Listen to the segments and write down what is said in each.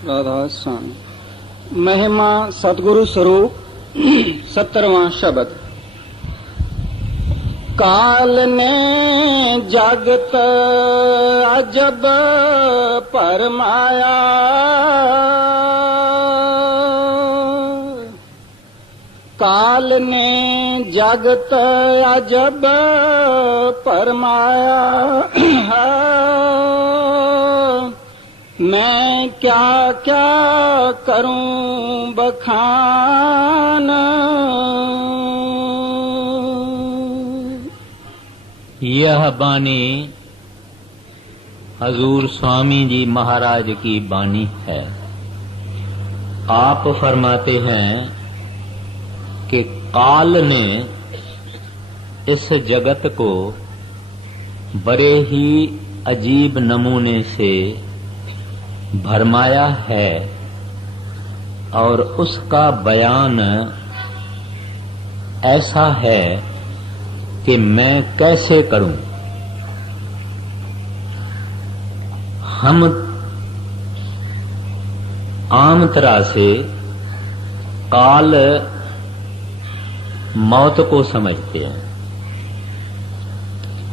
राधा स्वामी। महिमा सतगुरु स्वरूप 70वां शब्द। काल ने जगत अजब परमाया, काल ने जगत अजब परमाया। मैं क्या क्या करूं बखान। यह बानी हजूर स्वामी जी महाराज की बानी है। आप फरमाते हैं कि काल ने इस जगत को बड़े ही अजीब नमूने से भरमाया है और उसका बयान ऐसा है कि मैं कैसे करूं। हम आम तरह से काल मौत को समझते हैं।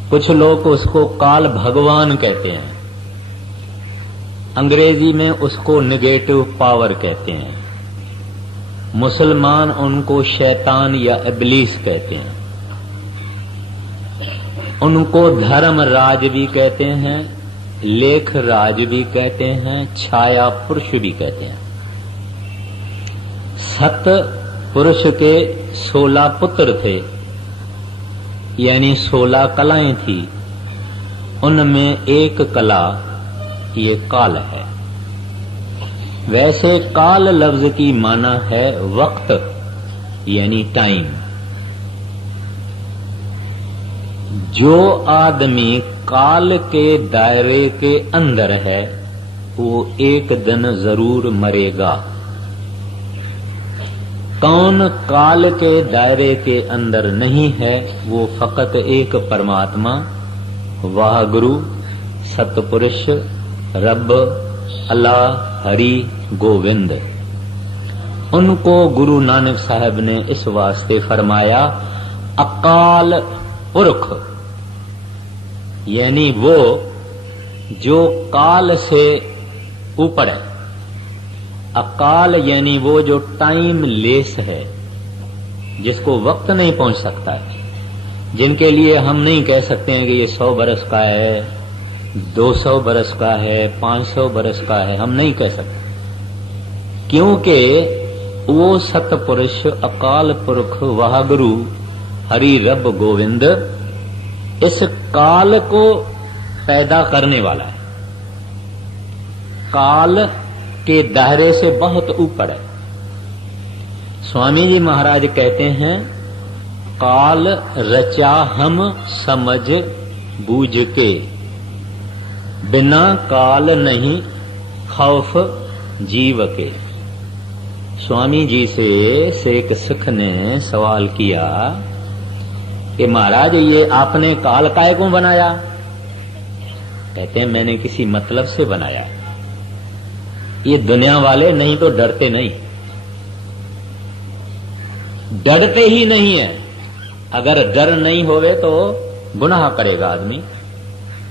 कुछ लोग उसको काल भगवान कहते हैं। अंग्रेजी में उसको नेगेटिव पावर कहते हैं। मुसलमान उनको शैतान या इब्लीस कहते हैं। उनको धर्म राज भी कहते हैं, लेख राज भी कहते हैं, छाया पुरुष भी कहते हैं। सत पुरुष के 16 पुत्र थे, यानी 16 कलाएं थी। उनमें एक कला ये काल है। वैसे काल लफ्ज की माना है वक्त, यानी टाइम। जो आदमी काल के दायरे के अंदर है वो एक दिन जरूर मरेगा। कौन काल के दायरे के अंदर नहीं है? वो फकत एक परमात्मा, वाहगुरु, सतपुरुष, रब, अल्लाह, हरि, गोविंद। उनको गुरु नानक साहब ने इस वास्ते फरमाया अकाल पुरख, यानी वो जो काल से ऊपर है। अकाल यानी वो जो टाइम लेस है, जिसको वक्त नहीं पहुंच सकता है, जिनके लिए हम नहीं कह सकते हैं कि ये 100 बरस का है, 200 बरस का है, 500 बरस का है, हम नहीं कह सकते। क्योंकि वो सतपुरुष, अकाल पुरख, वाहगुरु, हरि, रब, गोविंद इस काल को पैदा करने वाला है। काल के दायरे से बहुत ऊपर है। स्वामी जी महाराज कहते हैं काल रचा हम समझ बूझ के, बिना काल नहीं खौफ जीव के। स्वामी जी से एक सिख ने सवाल किया कि महाराज ये आपने काल काय को बनाया? कहते हैं मैंने किसी मतलब से बनाया। ये दुनिया वाले नहीं तो डरते नहीं, डरते ही नहीं है। अगर डर नहीं होवे तो गुनाह करेगा आदमी,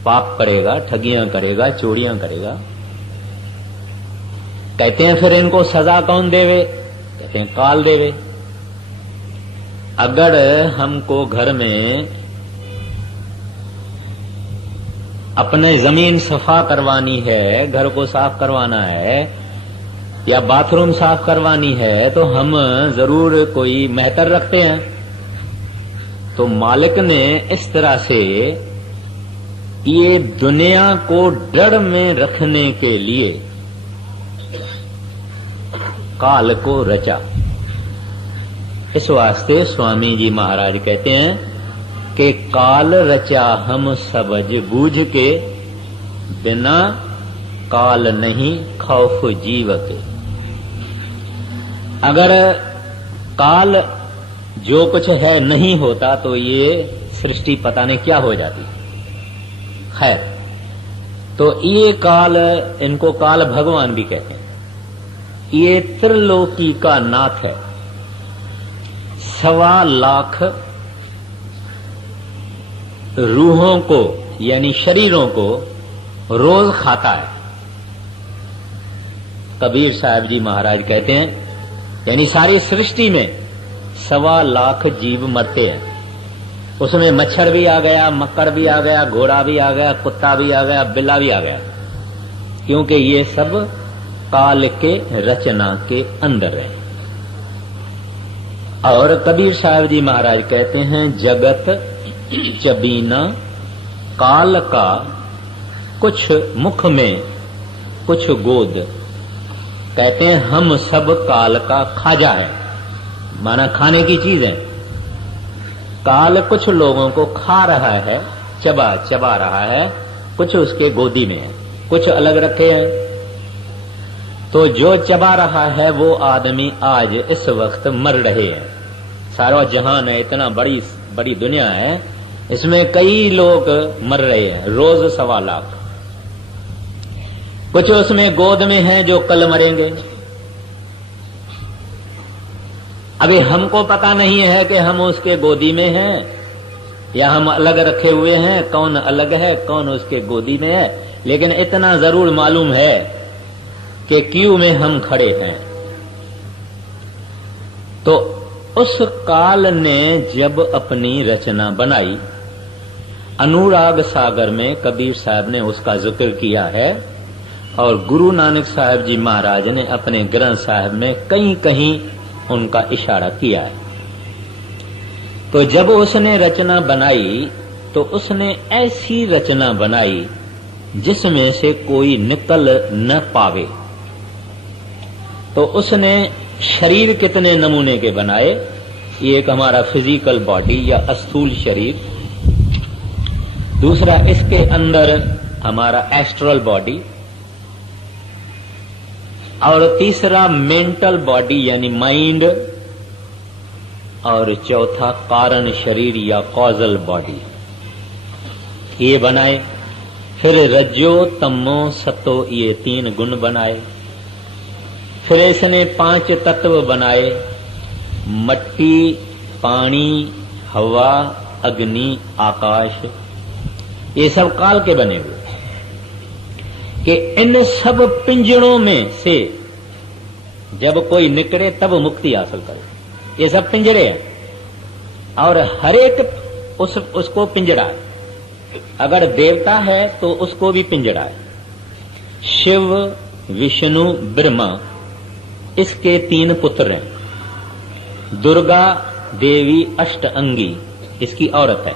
पाप करेगा, ठगियां करेगा, चोरियां करेगा। कहते हैं फिर इनको सजा कौन देवे? कहते हैं काल देवे। अगर हमको घर में अपने जमीन सफा करवानी है, घर को साफ करवाना है या बाथरूम साफ करवानी है, तो हम जरूर कोई मेहतर रखते हैं। तो मालिक ने इस तरह से ये दुनिया को डर में रखने के लिए काल को रचा। इस वास्ते स्वामी जी महाराज कहते हैं कि काल रचा हम समझ बूझ के, बिना काल नहीं खौफ जीव के। अगर काल जो कुछ है नहीं होता तो ये सृष्टि पता नहीं क्या हो जाती। खैर, तो ये काल, इनको काल भगवान भी कहते हैं। ये त्रिलोकी का नाथ है। 1.25 लाख रूहों को यानी शरीरों को रोज खाता है। कबीर साहब जी महाराज कहते हैं यानी सारी सृष्टि में 1.25 लाख जीव मरते हैं। उसमें मच्छर भी आ गया, मक्कर भी आ गया, घोड़ा भी आ गया, कुत्ता भी आ गया, बिल्ला भी आ गया, क्योंकि ये सब काल के रचना के अंदर है। और कबीर साहब जी महाराज कहते हैं जगत चबीना काल का, कुछ मुख में कुछ गोद। कहते हैं हम सब काल का खाजा है, माना खाने की चीज है। काल कुछ लोगों को खा रहा है, चबा रहा है, कुछ उसके गोदी में है, कुछ अलग रखे हैं। तो जो चबा रहा है वो आदमी आज इस वक्त मर रहे हैं। सारा जहान है, इतना बड़ी दुनिया है, इसमें कई लोग मर रहे हैं रोज 1.25 लाख। कुछ उसमें गोद में हैं जो कल मरेंगे। अभी हमको पता नहीं है कि हम उसके गोदी में हैं या हम अलग रखे हुए हैं, कौन अलग है कौन उसके गोदी में है, लेकिन इतना जरूर मालूम है कि क्यू में हम खड़े हैं। तो उस काल ने जब अपनी रचना बनाई, अनुराग सागर में कबीर साहब ने उसका जिक्र किया है और गुरु नानक साहब जी महाराज ने अपने ग्रंथ साहब में कहीं कहीं उनका इशारा किया है। तो जब उसने रचना बनाई तो उसने ऐसी रचना बनाई जिसमें से कोई निकल न पावे। तो उसने शरीर कितने नमूने के बनाए, एक हमारा फिजिकल बॉडी या स्थूल शरीर, दूसरा इसके अंदर हमारा एस्ट्रल बॉडी, और तीसरा मेंटल बॉडी यानी माइंड, और चौथा कारण शरीर या कॉजल बॉडी, ये बनाए। फिर रज्जो तमो सतो ये 3 गुण बनाए। फिर इसने 5 तत्व बनाए, मट्टी, पानी, हवा, अग्नि, आकाश। ये सब काल के बने हुए कि इन सब पिंजड़ों में से जब कोई निकले तब मुक्ति हासिल करे। ये सब पिंजरे हैं और हर एक उसको पिंजड़ा है। अगर देवता है तो उसको भी पिंजड़ा है। शिव, विष्णु, ब्रह्मा, इसके 3 पुत्र हैं। दुर्गा देवी अष्टअंगी इसकी औरत है।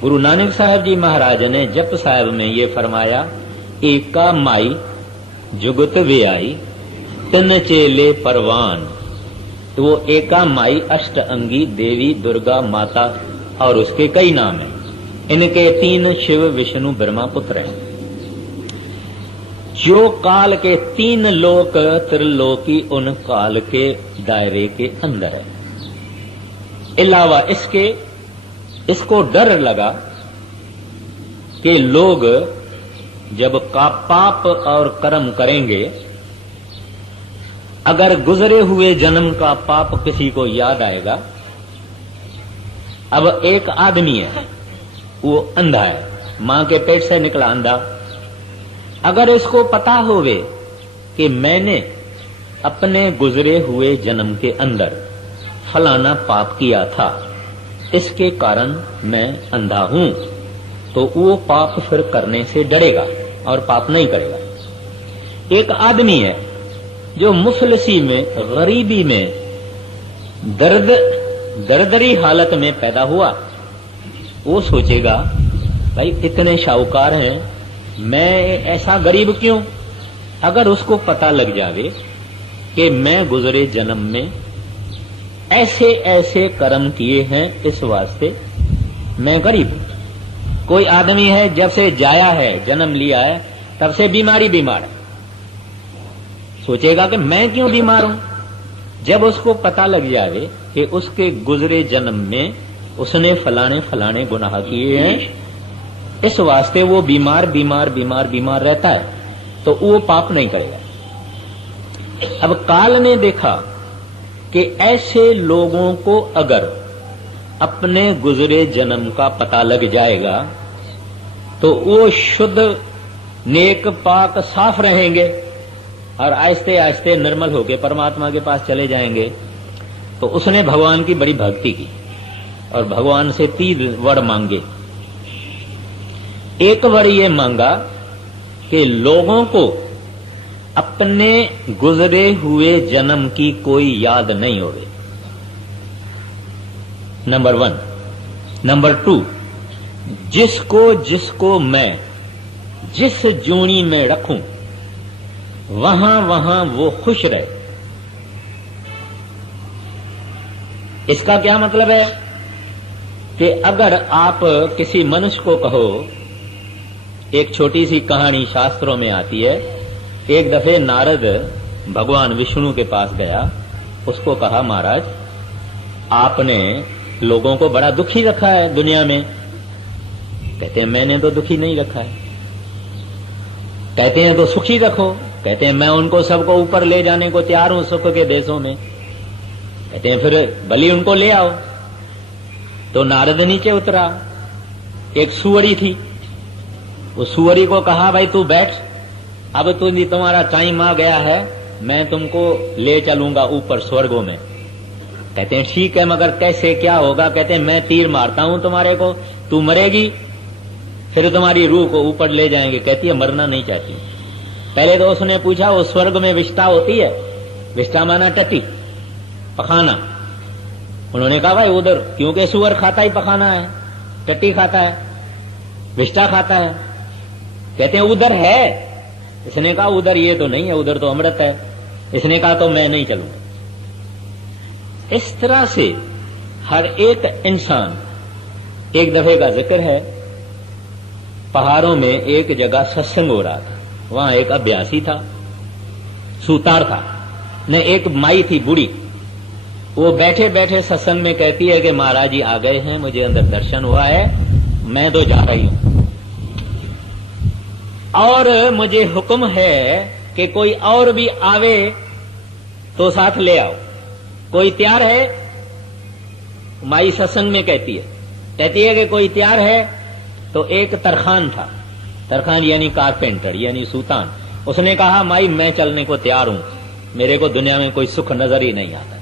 गुरु नानक साहब जी महाराज ने जप साहब में ये फरमाया, एका माई जुगत वे आई, 3 चेले परवान। तो वो एका माई अष्टअंगी देवी दुर्गा माता और उसके कई नाम हैं। इनके 3 शिव विष्णु ब्रह्मा पुत्र हैं। जो काल के 3 लोक त्रिलोकी उन काल के दायरे के अंदर है। अलावा इसके इसको डर लगा कि लोग जब का पाप और कर्म करेंगे, अगर गुजरे हुए जन्म का पाप किसी को याद आएगा। अब एक आदमी है, वो अंधा है, मां के पेट से निकला अंधा। अगर इसको पता होवे कि मैंने अपने गुजरे हुए जन्म के अंदर फलाना पाप किया था, इसके कारण मैं अंधा हूं, तो वो पाप फिर करने से डरेगा और पाप नहीं करेगा। एक आदमी है जो मुफलसी में, गरीबी में, दरदरी हालत में पैदा हुआ, वो सोचेगा भाई इतने शाहूकार हैं, मैं ऐसा गरीब क्यों। अगर उसको पता लग जावे कि मैं गुजरे जन्म में ऐसे ऐसे कर्म किए हैं, इस वास्ते मैं गरीब हूं। कोई आदमी है जब से जाया है, जन्म लिया है, तब से बीमार है, सोचेगा कि मैं क्यों बीमार हूं। जब उसको पता लग जावे कि उसके गुजरे जन्म में उसने फलाने फलाने गुनाह किए हैं, इस वास्ते वो बीमार रहता है, तो वो पाप नहीं करेगा। अब काल ने देखा कि ऐसे लोगों को अगर अपने गुजरे जन्म का पता लग जाएगा तो वो शुद्ध, नेक, पाक, साफ रहेंगे और आहिस्ते आहिस्ते निर्मल होकर परमात्मा के पास चले जाएंगे। तो उसने भगवान की बड़ी भक्ति की और भगवान से 3 वर मांगे। एक वर ये मांगा कि लोगों को अपने गुजरे हुए जन्म की कोई याद नहीं होवे, नंबर 1। नंबर 2, जिसको मैं जिस जूनी में रखूं वहां वहां वो खुश रहे। इसका क्या मतलब है कि अगर आप किसी मनुष्य को कहो, एक छोटी सी कहानी शास्त्रों में आती है। एक दफे नारद भगवान विष्णु के पास गया, उसको कहा महाराज आपने लोगों को बड़ा दुखी रखा है दुनिया में। कहते हैं मैंने तो दुखी नहीं रखा है। कहते हैं तो सुखी रखो। कहते हैं मैं उनको सबको ऊपर ले जाने को तैयार हूं सुख के देशों में। कहते हैं फिर भली उनको ले आओ। तो नारद नीचे उतरा, एक सुअरी थी, वो सुअरी को कहा भाई तू बैठ, अब तुम्हारा टाइम आ गया है, मैं तुमको ले चलूंगा ऊपर स्वर्गों में। कहते हैं ठीक है, मगर कैसे क्या होगा? कहते हैं मैं तीर मारता हूं तुम्हारे को, तू मरेगी, फिर तुम्हारी रूह को ऊपर ले जाएंगे। कहती है मरना नहीं चाहती। पहले तो उसने पूछा वो स्वर्ग में विष्ठा होती है? विष्ठा माना टट्टी, पखाना। उन्होंने कहा भाई उधर, क्योंकि सुअर खाता ही पखाना है, टट्टी खाता है, विष्ठा खाता है। कहते हैं उधर है। इसने कहा उधर ये तो नहीं है, उधर तो अमृत है। इसने कहा तो मैं नहीं चलूंगा। इस तरह से हर एक इंसान, एक दफे का जिक्र है, पहाड़ों में एक जगह सत्संग हो रहा था। वहां एक अभ्यासी था, सूतार था, न एक माई थी बूढ़ी। वो बैठे बैठे सत्संग में कहती है कि महाराज जी आ गए हैं, मुझे अंदर दर्शन हुआ है, मैं तो जा रही हूं और मुझे हुक्म है कि कोई और भी आवे तो साथ ले आओ। कोई तैयार है? माई सत्संग में कहती है कि कोई तैयार है? तो एक तरखान था, तरखान यानी कारपेंटर यानी सूतान। उसने कहा माई मैं चलने को तैयार हूं, मेरे को दुनिया में कोई सुख नजर ही नहीं आता।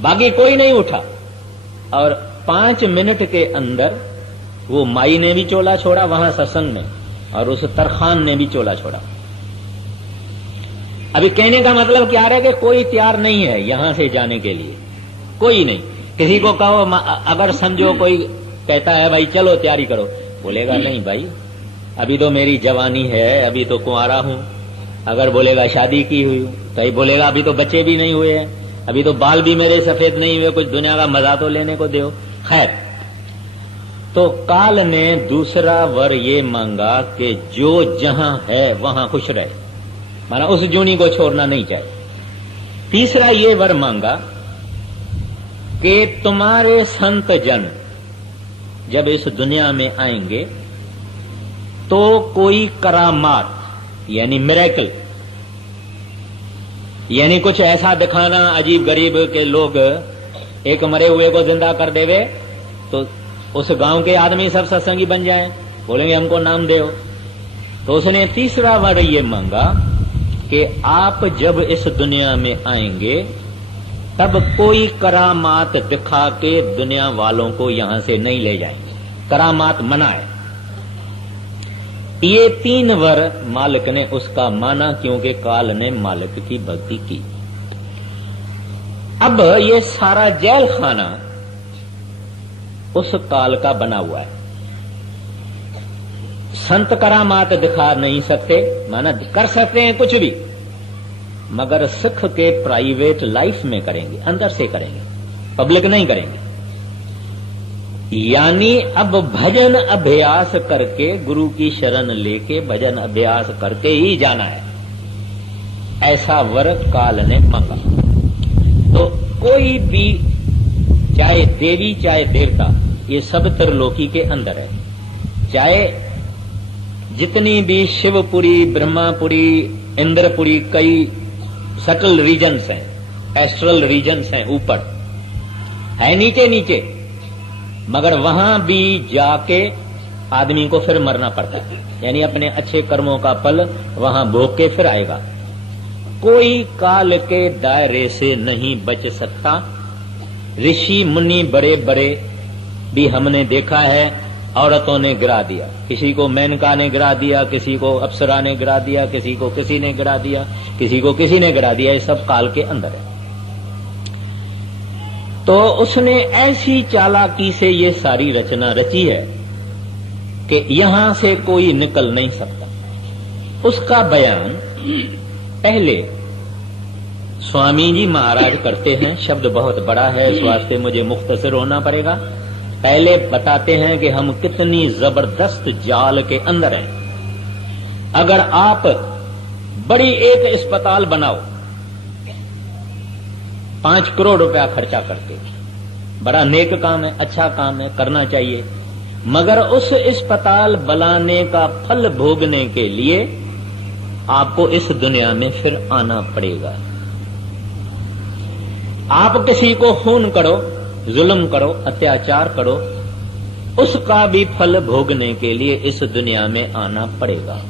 बाकी कोई नहीं उठा और 5 मिनट के अंदर वो माई ने भी चोला छोड़ा वहां सत्संग में और उस तरखान ने भी चोला छोड़ा। अभी कहने का मतलब क्या है कि कोई तैयार नहीं है यहां से जाने के लिए, कोई नहीं। किसी को कहो, अगर समझो कोई कहता है भाई चलो तैयारी करो, बोलेगा नहीं भाई अभी तो मेरी जवानी है, अभी तो कुंवारा हूं। अगर बोलेगा शादी की हुई तो ही बोलेगा अभी तो बच्चे भी नहीं हुए हैं, अभी तो बाल भी मेरे सफेद नहीं हुए, कुछ दुनिया का मजा तो लेने को दो। खैर, तो काल ने दूसरा वर ये मांगा कि जो जहां है वहां खुश रहे, माना उस जूनी को छोड़ना नहीं चाहिए। तीसरा ये वर मांगा कि तुम्हारे संत जन जब इस दुनिया में आएंगे तो कोई करामात यानी मिरेकल, यानी कुछ ऐसा दिखाना अजीब गरीब के लोग एक मरे हुए को जिंदा कर देवे तो उस गांव के आदमी सब सत्संगी बन जाएं, बोलेंगे हमको नाम दो। तो उसने तीसरा वर ये मांगा कि आप जब इस दुनिया में आएंगे तब कोई करामात दिखा के दुनिया वालों को यहां से नहीं ले जाएंगे, करामात मना है। ये 3 वर मालिक ने उसका माना क्योंकि काल ने मालिक की भक्ति की। अब ये सारा जेल खाना उस काल का बना हुआ है। संत करामात दिखा नहीं सकते, माना कर सकते हैं कुछ भी, मगर सिख के प्राइवेट लाइफ में करेंगे, अंदर से करेंगे, पब्लिक नहीं करेंगे। यानी अब भजन अभ्यास करके, गुरु की शरण लेके भजन अभ्यास करके ही जाना है, ऐसा वर काल ने मांगा। तो कोई भी, चाहे देवी चाहे देवता, ये सब त्रिलोकी के अंदर है। चाहे जितनी भी शिवपुरी, ब्रह्मापुरी, इंद्रपुरी, कई सटल रीजन्स हैं, एस्ट्रल रीजन्स हैं, ऊपर है, नीचे नीचे, मगर वहां भी जाके आदमी को फिर मरना पड़ता है, यानी अपने अच्छे कर्मों का फल वहां भोग के फिर आएगा। कोई काल के दायरे से नहीं बच सकता। ऋषि मुनि बड़े बड़े भी हमने देखा है, औरतों ने गिरा दिया, किसी को मेनका ने गिरा दिया, किसी को अप्सरा ने गिरा दिया, किसी को किसी ने गिरा दिया, किसी को किसी ने गिरा दिया। ये सब काल के अंदर है। तो उसने ऐसी चालाकी से ये सारी रचना रची है कि यहां से कोई निकल नहीं सकता। उसका बयान पहले स्वामी जी महाराज करते हैं। शब्द बहुत बड़ा है, इस वास्ते मुझे मुख्तसर होना पड़ेगा। पहले बताते हैं कि हम कितनी जबरदस्त जाल के अंदर हैं। अगर आप बड़ी एक अस्पताल बनाओ 5 करोड़ रुपया खर्चा करके, बड़ा नेक काम है, अच्छा काम है, करना चाहिए, मगर उस अस्पताल बनाने का फल भोगने के लिए आपको इस दुनिया में फिर आना पड़ेगा। आप किसी को खून करो, जुल्म करो, अत्याचार करो, उसका भी फल भोगने के लिए इस दुनिया में आना पड़ेगा।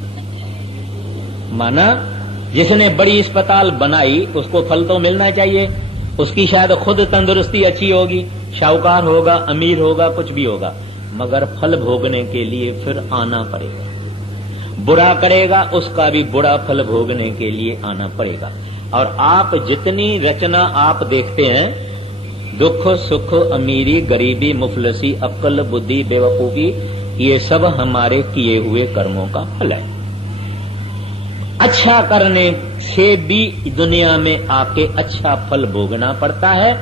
माना जिसने बड़ी अस्पताल बनाई उसको फल तो मिलना चाहिए, उसकी शायद खुद तंदुरुस्ती अच्छी होगी, शाहूकार होगा, अमीर होगा, कुछ भी होगा, मगर फल भोगने के लिए फिर आना पड़ेगा। बुरा करेगा उसका भी बुरा फल भोगने के लिए आना पड़ेगा। और आप जितनी रचना आप देखते हैं, दुख सुख अमीरी गरीबी मुफलसी अक्ल बुद्धि बेवकूफी, ये सब हमारे किए हुए कर्मों का फल है। अच्छा करने से भी दुनिया में आके अच्छा फल भोगना पड़ता है,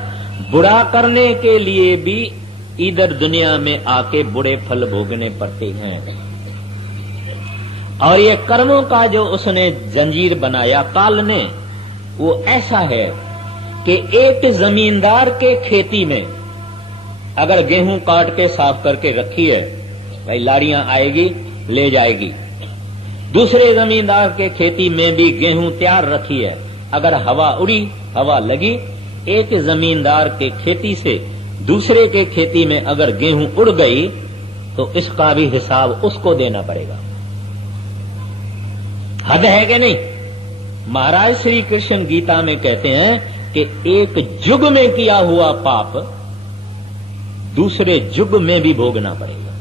बुरा करने के लिए भी इधर दुनिया में आके बुरे फल भोगने पड़ते हैं। और ये कर्मों का जो उसने जंजीर बनाया काल ने, वो ऐसा है कि एक जमींदार के खेती में अगर गेहूं काट के साफ करके रखी है, भाई लाड़ियां आएगी ले जाएगी। दूसरे जमींदार के खेती में भी गेहूं तैयार रखी है, अगर हवा उड़ी, हवा लगी, एक जमींदार के खेती से दूसरे के खेती में अगर गेहूं उड़ गई तो इसका भी हिसाब उसको देना पड़ेगा। हद है कि नहीं? महाराज श्री कृष्ण गीता में कहते हैं कि एक युग में किया हुआ पाप दूसरे युग में भी भोगना पड़ेगा।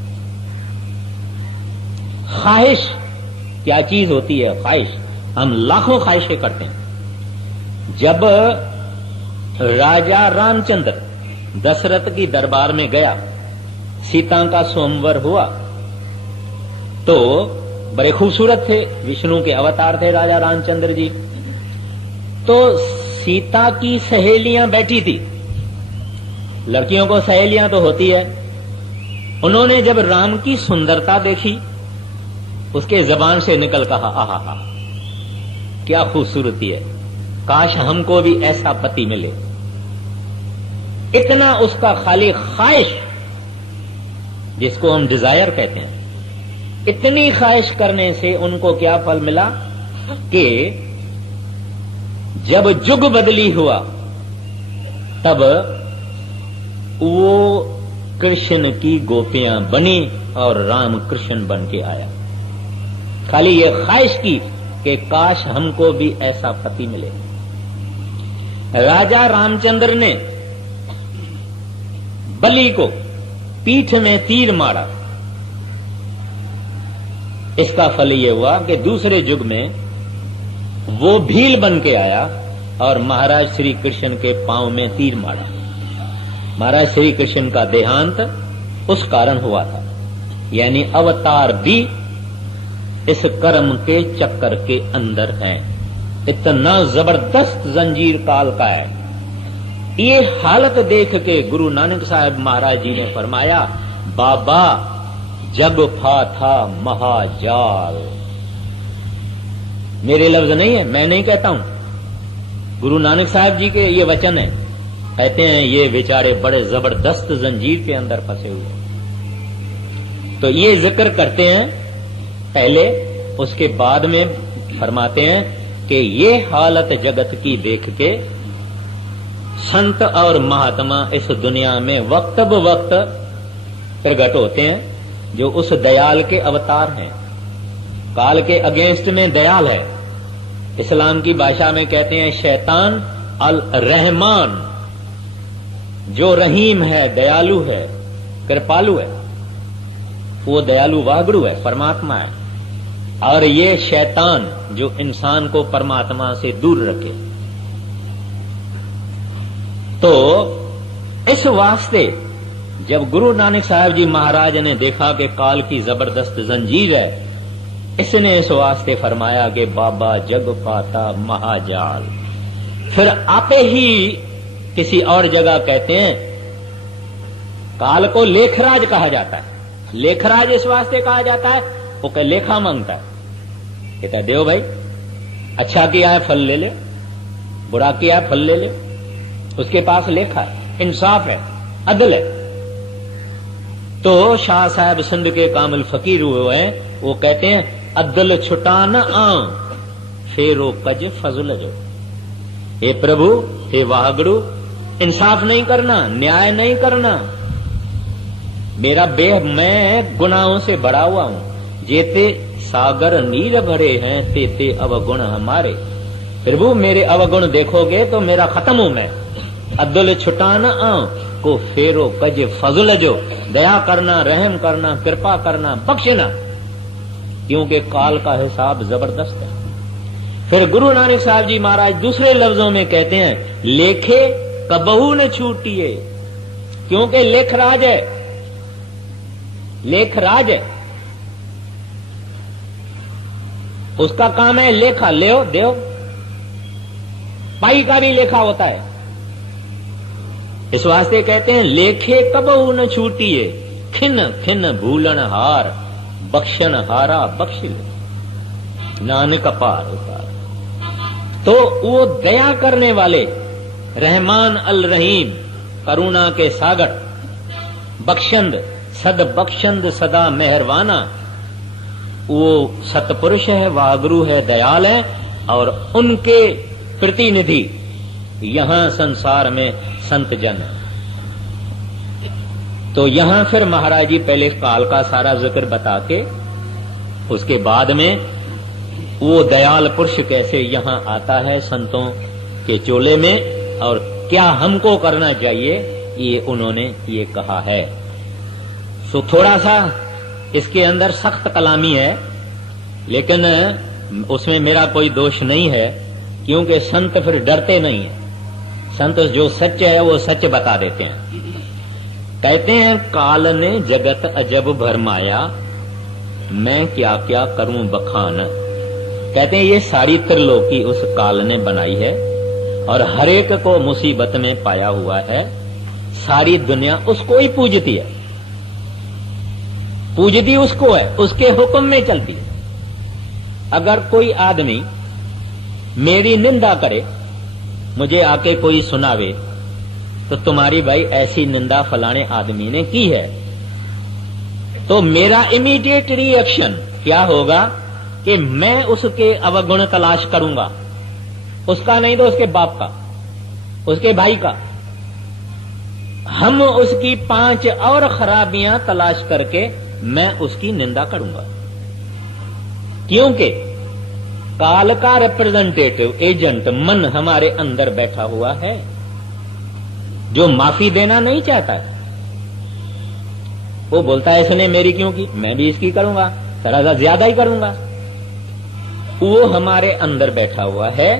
ख्वाहिश क्या चीज होती है? ख्वाहिश। हम लाखों ख्वाहिशें करते हैं। जब राजा रामचंद्र दशरथ की दरबार में गया, सीता का स्वयंवर हुआ, तो बड़े खूबसूरत थे, विष्णु के अवतार थे राजा रामचंद्र जी। तो सीता की सहेलियां बैठी थी, लड़कियों को सहेलियां तो होती है। उन्होंने जब राम की सुंदरता देखी, उसके जबान से निकल कहा, आहा हा, क्या खूबसूरती है, काश हमको भी ऐसा पति मिले। इतना उसका खाली ख्वाहिश, जिसको हम डिजायर कहते हैं, इतनी ख्वाहिश करने से उनको क्या फल मिला कि जब युग बदली हुआ तब वो कृष्ण की गोपियां बनी और राम कृष्ण बन के आया। खाली ये ख्वाहिश की कि काश हमको भी ऐसा पति मिले। राजा रामचंद्र ने बलि को पीठ में तीर मारा, इसका फल ये हुआ कि दूसरे युग में वो भील बन के आया और महाराज श्री कृष्ण के पांव में तीर मारा। महाराज श्री कृष्ण का देहांत उस कारण हुआ था। यानी अवतार भी इस कर्म के चक्कर के अंदर हैं। इतना जबरदस्त जंजीर काल का है। ये हालत देख के गुरु नानक साहब महाराज जी ने फरमाया, बाबा जग फा था महाजाल। मेरे लफ्ज नहीं है, मैं नहीं कहता हूं, गुरु नानक साहब जी के ये वचन है। कहते हैं ये बेचारे बड़े जबरदस्त जंजीर के अंदर फंसे हुए। तो ये जिक्र करते हैं पहले, उसके बाद में फरमाते हैं कि ये हालत जगत की देख के संत और महात्मा इस दुनिया में वक्त ब वक्त प्रकट होते हैं, जो उस दयाल के अवतार हैं। काल के अगेंस्ट में दयाल है। इस्लाम की भाषा में कहते हैं शैतान अल रहमान, जो रहीम है, दयालु है, कृपालु है, वो दयालु वाहगुरु है, परमात्मा है। और ये शैतान जो इंसान को परमात्मा से दूर रखे। तो इस वास्ते जब गुरु नानक साहब जी महाराज ने देखा कि काल की जबरदस्त जंजीर है, इसने इस वास्ते फरमाया कि बाबा जग पाता महाजाल। फिर आपे ही किसी और जगह कहते हैं काल को लेखराज कहा जाता है। लेखराज इस वास्ते कहा जाता है, वो कह लेखा मांगता है, कहता है देव भाई अच्छा किया है फल ले ले, बुरा किया है फल ले ले। उसके पास लेखा है, इंसाफ है, अदल है। तो शाह साहब सिंध के कामिल फकीर हुए हैं, वो कहते हैं अदल छुटा न आऊं फेरो कज फजल जो। हे प्रभु, हे वाहगुरु, इंसाफ नहीं करना, न्याय नहीं करना। मैं गुनाहों से भरा हुआ हूं। जेते सागर नीर भरे हैं तेते अवगुण हमारे। प्रभु मेरे अवगुण देखोगे तो मेरा खत्म हूं मैं। अदल छुटा न आऊं को फेरो कज फजल जो। दया करना, रहम करना, कृपा करना, बख्शना, क्योंकि काल का हिसाब जबरदस्त है। फिर गुरु नानक साहब जी महाराज दूसरे लफ्जों में कहते हैं लेखे कबहू न छूटिए, क्योंकि लेखराज है, लेखराज है, उसका काम है लेखा लेओ देओ। पाई का भी लेखा होता है। इस वास्ते कहते हैं लेखे कबहू न छूटिए, खिन खिन भूलन हार, बख्शन हारा बख्शिल, नानक पार उतार। तो वो दया करने वाले, रहमान अल रहीम, करुणा के सागर, बख्शंद, सद बख्शंद सदा मेहरवाना, वो सतपुरुष है, वाहगुरु है, दयाल है। और उनके प्रतिनिधि यहां संसार में संत जन है। तो यहां फिर महाराज जी पहले काल का सारा जिक्र बता के उसके बाद में वो दयाल पुरुष कैसे यहां आता है संतों के चोले में और क्या हमको करना चाहिए, ये उन्होंने ये कहा है। तो थोड़ा सा इसके अंदर सख्त कलामी है, लेकिन उसमें मेरा कोई दोष नहीं है, क्योंकि संत फिर डरते नहीं है। संत जो सच है वो सच बता देते हैं। कहते हैं काल ने जगत अजब भरमाया, मैं क्या क्या करूं बखान। कहते हैं ये सारी त्रिलोकी उस काल ने बनाई है और हर एक को मुसीबत में पाया हुआ है। सारी दुनिया उसको ही पूजती है, पूजती उसको है, उसके हुक्म में चलती है। अगर कोई आदमी मेरी निंदा करे, मुझे आके कोई सुनावे, तो तुम्हारी भाई ऐसी निंदा फलाने आदमी ने की है, तो मेरा इमीडिएट रिएक्शन क्या होगा कि मैं उसके अवगुण तलाश करूंगा। उसका नहीं तो उसके बाप का, उसके भाई का। हम उसकी 5 और खराबियां तलाश करके मैं उसकी निंदा करूंगा, क्योंकि काल का रिप्रेजेंटेटिव एजेंट मन हमारे अंदर बैठा हुआ है, जो माफी देना नहीं चाहता है। वो बोलता है इसने मेरी क्यों की, मैं भी इसकी करूंगा, थोड़ा सा ज्यादा ही करूंगा। वो हमारे अंदर बैठा हुआ है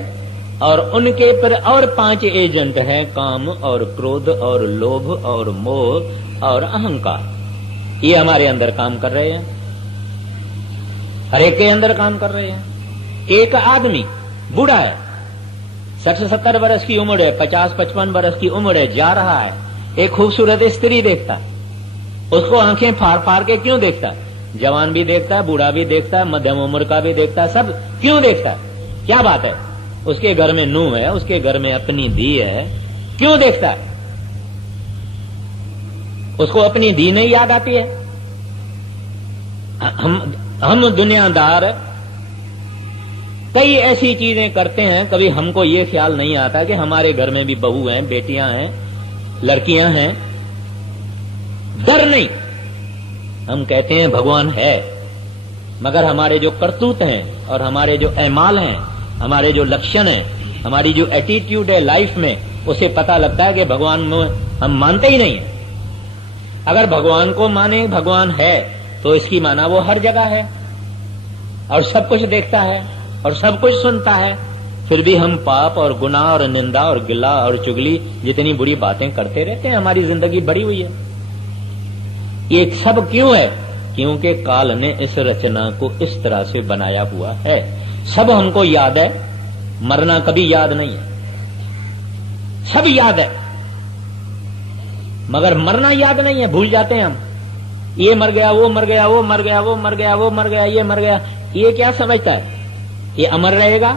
और उनके पर और 5 एजेंट हैं, काम और क्रोध और लोभ और मोह और अहंकार। ये हमारे अंदर काम कर रहे हैं, हर एक के अंदर काम कर रहे हैं। एक आदमी बूढ़ा है, 60-70 वर्ष की उम्र है, 50-55 वर्ष की उम्र है, जा रहा है, एक खूबसूरत स्त्री देखता, उसको आंखें फाड़ फाड़ के क्यों देखता है? जवान भी देखता है, बूढ़ा भी देखता है, मध्यम उम्र का भी देखता है, सब क्यों देखता है? क्या बात है? उसके घर में नूह है, उसके घर में अपनी धी है, क्यों देखता है? उसको अपनी धी नहीं याद आती है? हम दुनियादार कई ऐसी चीजें करते हैं, कभी हमको ये ख्याल नहीं आता कि हमारे घर में भी बहू हैं, बेटियां हैं, लड़कियां हैं। डर नहीं, हम कहते हैं भगवान है, मगर हमारे जो करतूत हैं और हमारे जो अमाल हैं, हमारे जो लक्षण हैं, हमारी जो एटीट्यूड है लाइफ में, उसे पता लगता है कि भगवान में हम मानते ही नहीं है। अगर भगवान को माने भगवान है तो इसकी माना वो हर जगह है और सब कुछ देखता है और सब कुछ सुनता है, फिर भी हम पाप और गुनाह और निंदा और गिला और चुगली जितनी बुरी बातें करते रहते हैं। हमारी जिंदगी भरी हुई है। ये सब क्यों है? क्योंकि काल ने इस रचना को इस तरह से बनाया हुआ है। सब हमको याद है, मरना कभी याद नहीं है। सब याद है मगर मरना याद नहीं है, भूल जाते हैं हम। ये मर गया, वो मर गया, वो मर गया, वो मर गया, वो मर गया, ये मर गया। ये क्या समझता है? ये अमर रहेगा?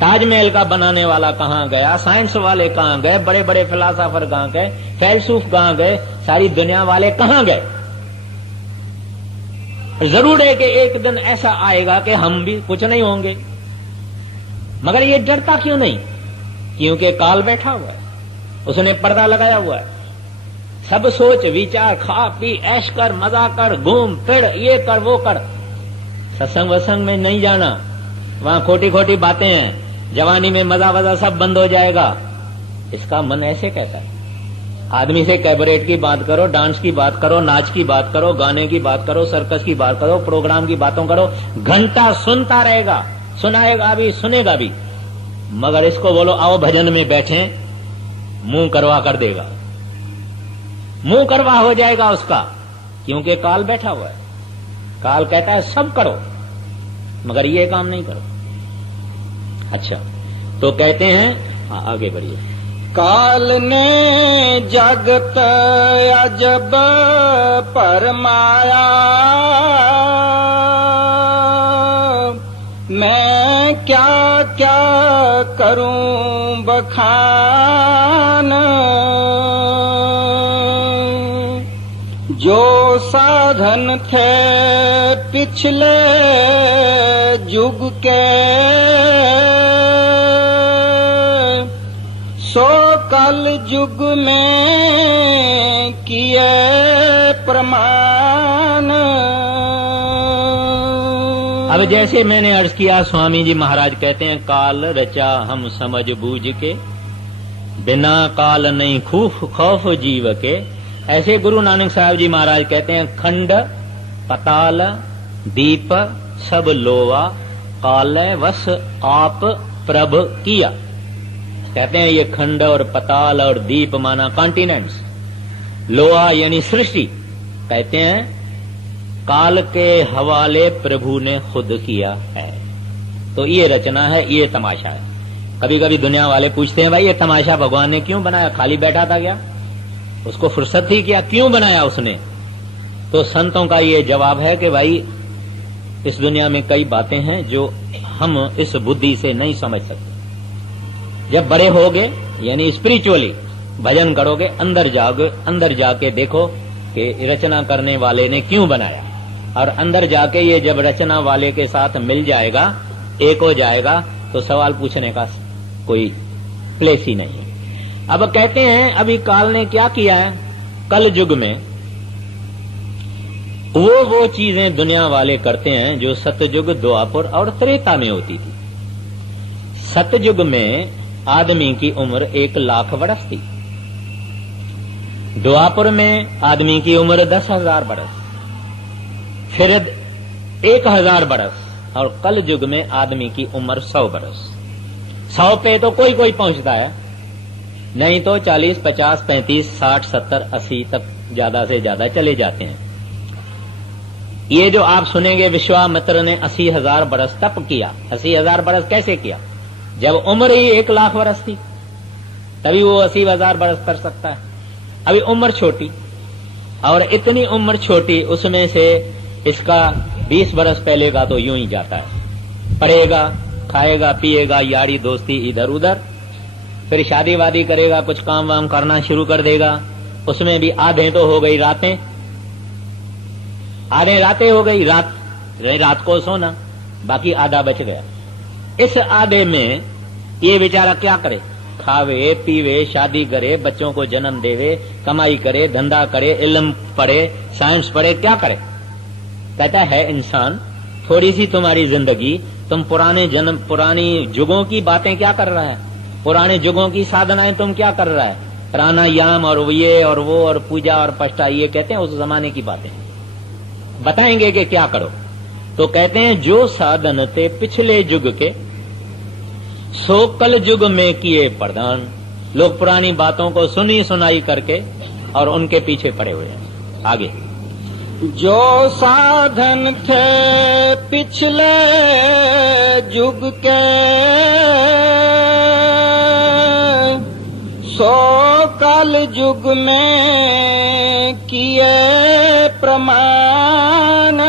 ताजमहल का बनाने वाला कहां गया, साइंस वाले कहां गए, बड़े बड़े फिलासफर कहां गए, फैलसूफ कहां गए, सारी दुनिया वाले कहां गए? जरूर है कि एक दिन ऐसा आएगा कि हम भी कुछ नहीं होंगे, मगर ये डरता क्यों नहीं? क्योंकि काल बैठा हुआ है, उसने पर्दा लगाया हुआ है। सब सोच विचार, खा पी, ऐश कर, मजा कर, घूम फिर, ये कर वो कर। सत्संग वसंग में नहीं जाना, वहां खोटी खोटी बातें हैं, जवानी में मजा वजा सब बंद हो जाएगा। इसका मन ऐसे कहता है। आदमी से कैबरेट की बात करो, डांस की बात करो, नाच की बात करो, गाने की बात करो, सर्कस की बात करो, प्रोग्राम की बातों करो, घंटा सुनता रहेगा, सुनाएगा भी, सुनेगा भी। मगर इसको बोलो आओ भजन में बैठे, मुंह करवा कर देगा, मुंह करवा हो जाएगा उसका, क्योंकि काल बैठा हुआ है। काल कहता है सब करो, मगर ये काम नहीं करो। अच्छा, तो कहते हैं आगे बढ़िए। काल ने जगत अजब परमाया, मैं क्या क्या करूं बखान। जो साधन थे पिछले युग के, सो कल युग में किए प्रमाण। अब जैसे मैंने अर्ज किया, स्वामी जी महाराज कहते हैं काल रचा हम समझ बूझ के, बिना काल नहीं खौफ जीव के। ऐसे गुरु नानक साहब जी महाराज कहते हैं खंड पताल दीप सब लोवा, काल वश आप प्रभ किया। कहते हैं ये खंड और पताल और दीप माना कॉन्टिनेंट्स, लोहा यानी सृष्टि, कहते हैं काल के हवाले प्रभु ने खुद किया है। तो ये रचना है, ये तमाशा है। कभी कभी दुनिया वाले पूछते हैं भाई ये तमाशा भगवान ने क्यों बनाया? खाली बैठा था क्या? उसको फुर्सत थी क्या? क्यों बनाया उसने? तो संतों का ये जवाब है कि भाई इस दुनिया में कई बातें हैं जो हम इस बुद्धि से नहीं समझ सकते। जब बड़े होगे यानी स्पिरिचुअली भजन करोगे, अंदर जाओगे, अंदर जाके देखो कि रचना करने वाले ने क्यों बनाया, और अंदर जाके ये जब रचना वाले के साथ मिल जाएगा, एक हो जाएगा, तो सवाल पूछने का कोई प्लेस ही नहीं। अब कहते हैं अभी काल ने क्या किया है? कल युग में वो चीजें दुनिया वाले करते हैं जो सतयुग, द्वापर और त्रेता में होती थी। सतयुग में आदमी की उम्र 1,00,000 वर्ष थी, द्वापर में आदमी की उम्र 10,000 वर्ष, फिर 1,000 वर्ष, और कल युग में आदमी की उम्र 100 वर्ष। 100 पे तो कोई कोई पहुंचता है, नहीं तो 40, 50, 35, 60, 70, 80 तक ज्यादा से ज्यादा चले जाते हैं। ये जो आप सुनेंगे विश्वामित्र ने 80,000 बरस तप किया। 80,000 बरस कैसे किया? जब उम्र ही 1,00,000 वर्ष थी, तभी वो 80,000 बरस कर सकता है। अभी उम्र छोटी, और इतनी उम्र छोटी, उसमें से इसका 20 बरस पहले का तो यूं ही जाता है। पढ़ेगा, खाएगा, पिएगा, यारी दोस्ती इधर उधर, फिर शादी वादी करेगा, कुछ काम वाम करना शुरू कर देगा। उसमें भी आधे तो हो गई रातें, आधे रातें हो गई, रात को सोना, बाकी आधा बच गया। इस आधे में ये बेचारा क्या करे? खावे पीवे, शादी करे, बच्चों को जन्म देवे, कमाई करे, धंधा करे, इल्म पढ़े, साइंस पढ़े, क्या करे? कहता है इंसान, थोड़ी सी तुम्हारी जिंदगी, तुम पुरानी युगों की बातें क्या कर रहा है? पुराने युगों की साधनाएं तुम क्या कर रहा है? प्राणायाम और ये और वो और पूजा और पष्टा, ये कहते हैं उस जमाने की बातें। बताएंगे कि क्या करो। तो कहते हैं जो साधन थे पिछले युग के, सो कल युग में किए प्रदान। लोग पुरानी बातों को सुनी सुनाई करके और उनके पीछे पड़े हुए हैं। आगे, जो साधन थे पिछले युग के, सो कल युग में किए प्रमाण।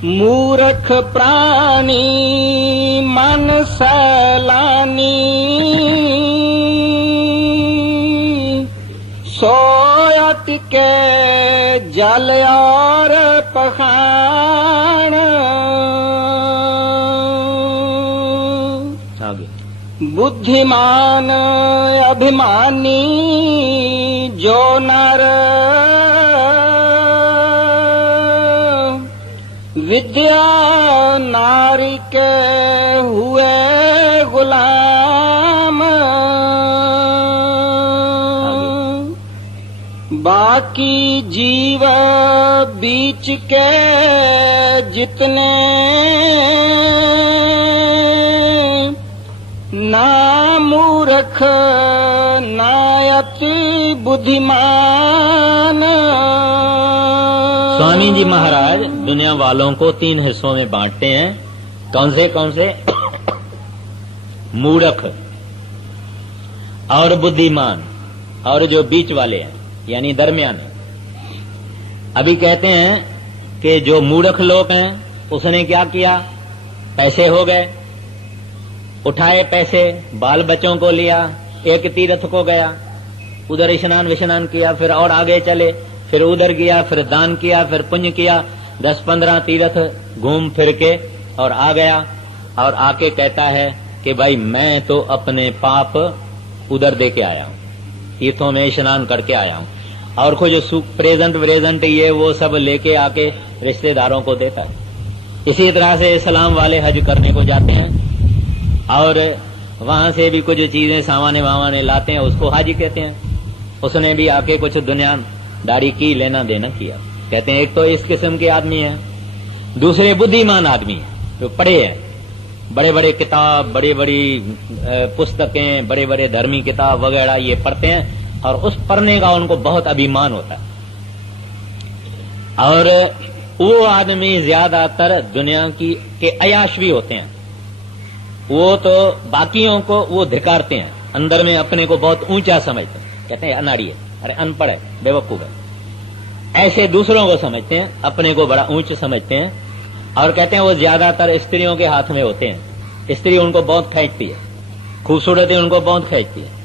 मूर्ख प्राणी मन सैलानी, सोयट के जल और पखान। आगे, बुद्धिमान अभिमानी जो नर, विद्या नारी के हुए गुलाम। बाकी जीव बीच के जितने, ना मूर्ख ना अति बुद्धिमान। स्वामी जी महाराज दुनिया वालों को 3 हिस्सों में बांटते हैं। कौन से? मूर्ख और बुद्धिमान और जो बीच वाले हैं, यानी दरमियान। अभी कहते हैं कि जो मूर्ख लोग हैं उसने क्या किया? पैसे हो गए, उठाए पैसे, बाल बच्चों को लिया, एक तीर्थ को गया, उधर स्नान विस्नान किया, फिर और आगे चले, फिर उधर गया, फिर दान किया, फिर पुण्य किया, 10-15 तीर्थ घूम फिर के और आ गया। और आके कहता है कि भाई मैं तो अपने पाप उधर दे के आया हूँ, तीर्थों में स्नान करके आया हूँ, और कुछ प्रेजेंट ये वो सब लेके आके रिश्तेदारों को देता है। इसी तरह से इस्लाम वाले हज करने को जाते हैं और वहां से भी कुछ चीजें सामाने वामाने लाते हैं, उसको हाजी कहते हैं। उसने भी आके कुछ दुनियादारी की, लेना देना किया। कहते हैं एक तो इस किस्म के आदमी है, दूसरे बुद्धिमान आदमी है जो पढ़े हैं, बड़े बड़े किताब, बड़ी बड़ी पुस्तकें, बड़े बड़े धर्मी किताब वगैरह ये पढ़ते हैं और उस पढ़ने का उनको बहुत अभिमान होता है। और वो आदमी ज्यादातर दुनिया की के अयाश भी होते हैं। वो तो बाकियों को वो धिकारते हैं, अंदर में अपने को बहुत ऊंचा समझते हैं। कहते हैं अनाड़ी है, अरे अनपढ़ है, बेवकूफ है, ऐसे दूसरों को समझते हैं, अपने को बड़ा ऊंच समझते हैं। और कहते हैं वो ज्यादातर स्त्रियों के हाथ में होते हैं। स्त्री उनको बहुत खींचती है, खूबसूरती उनको बहुत खींचती है।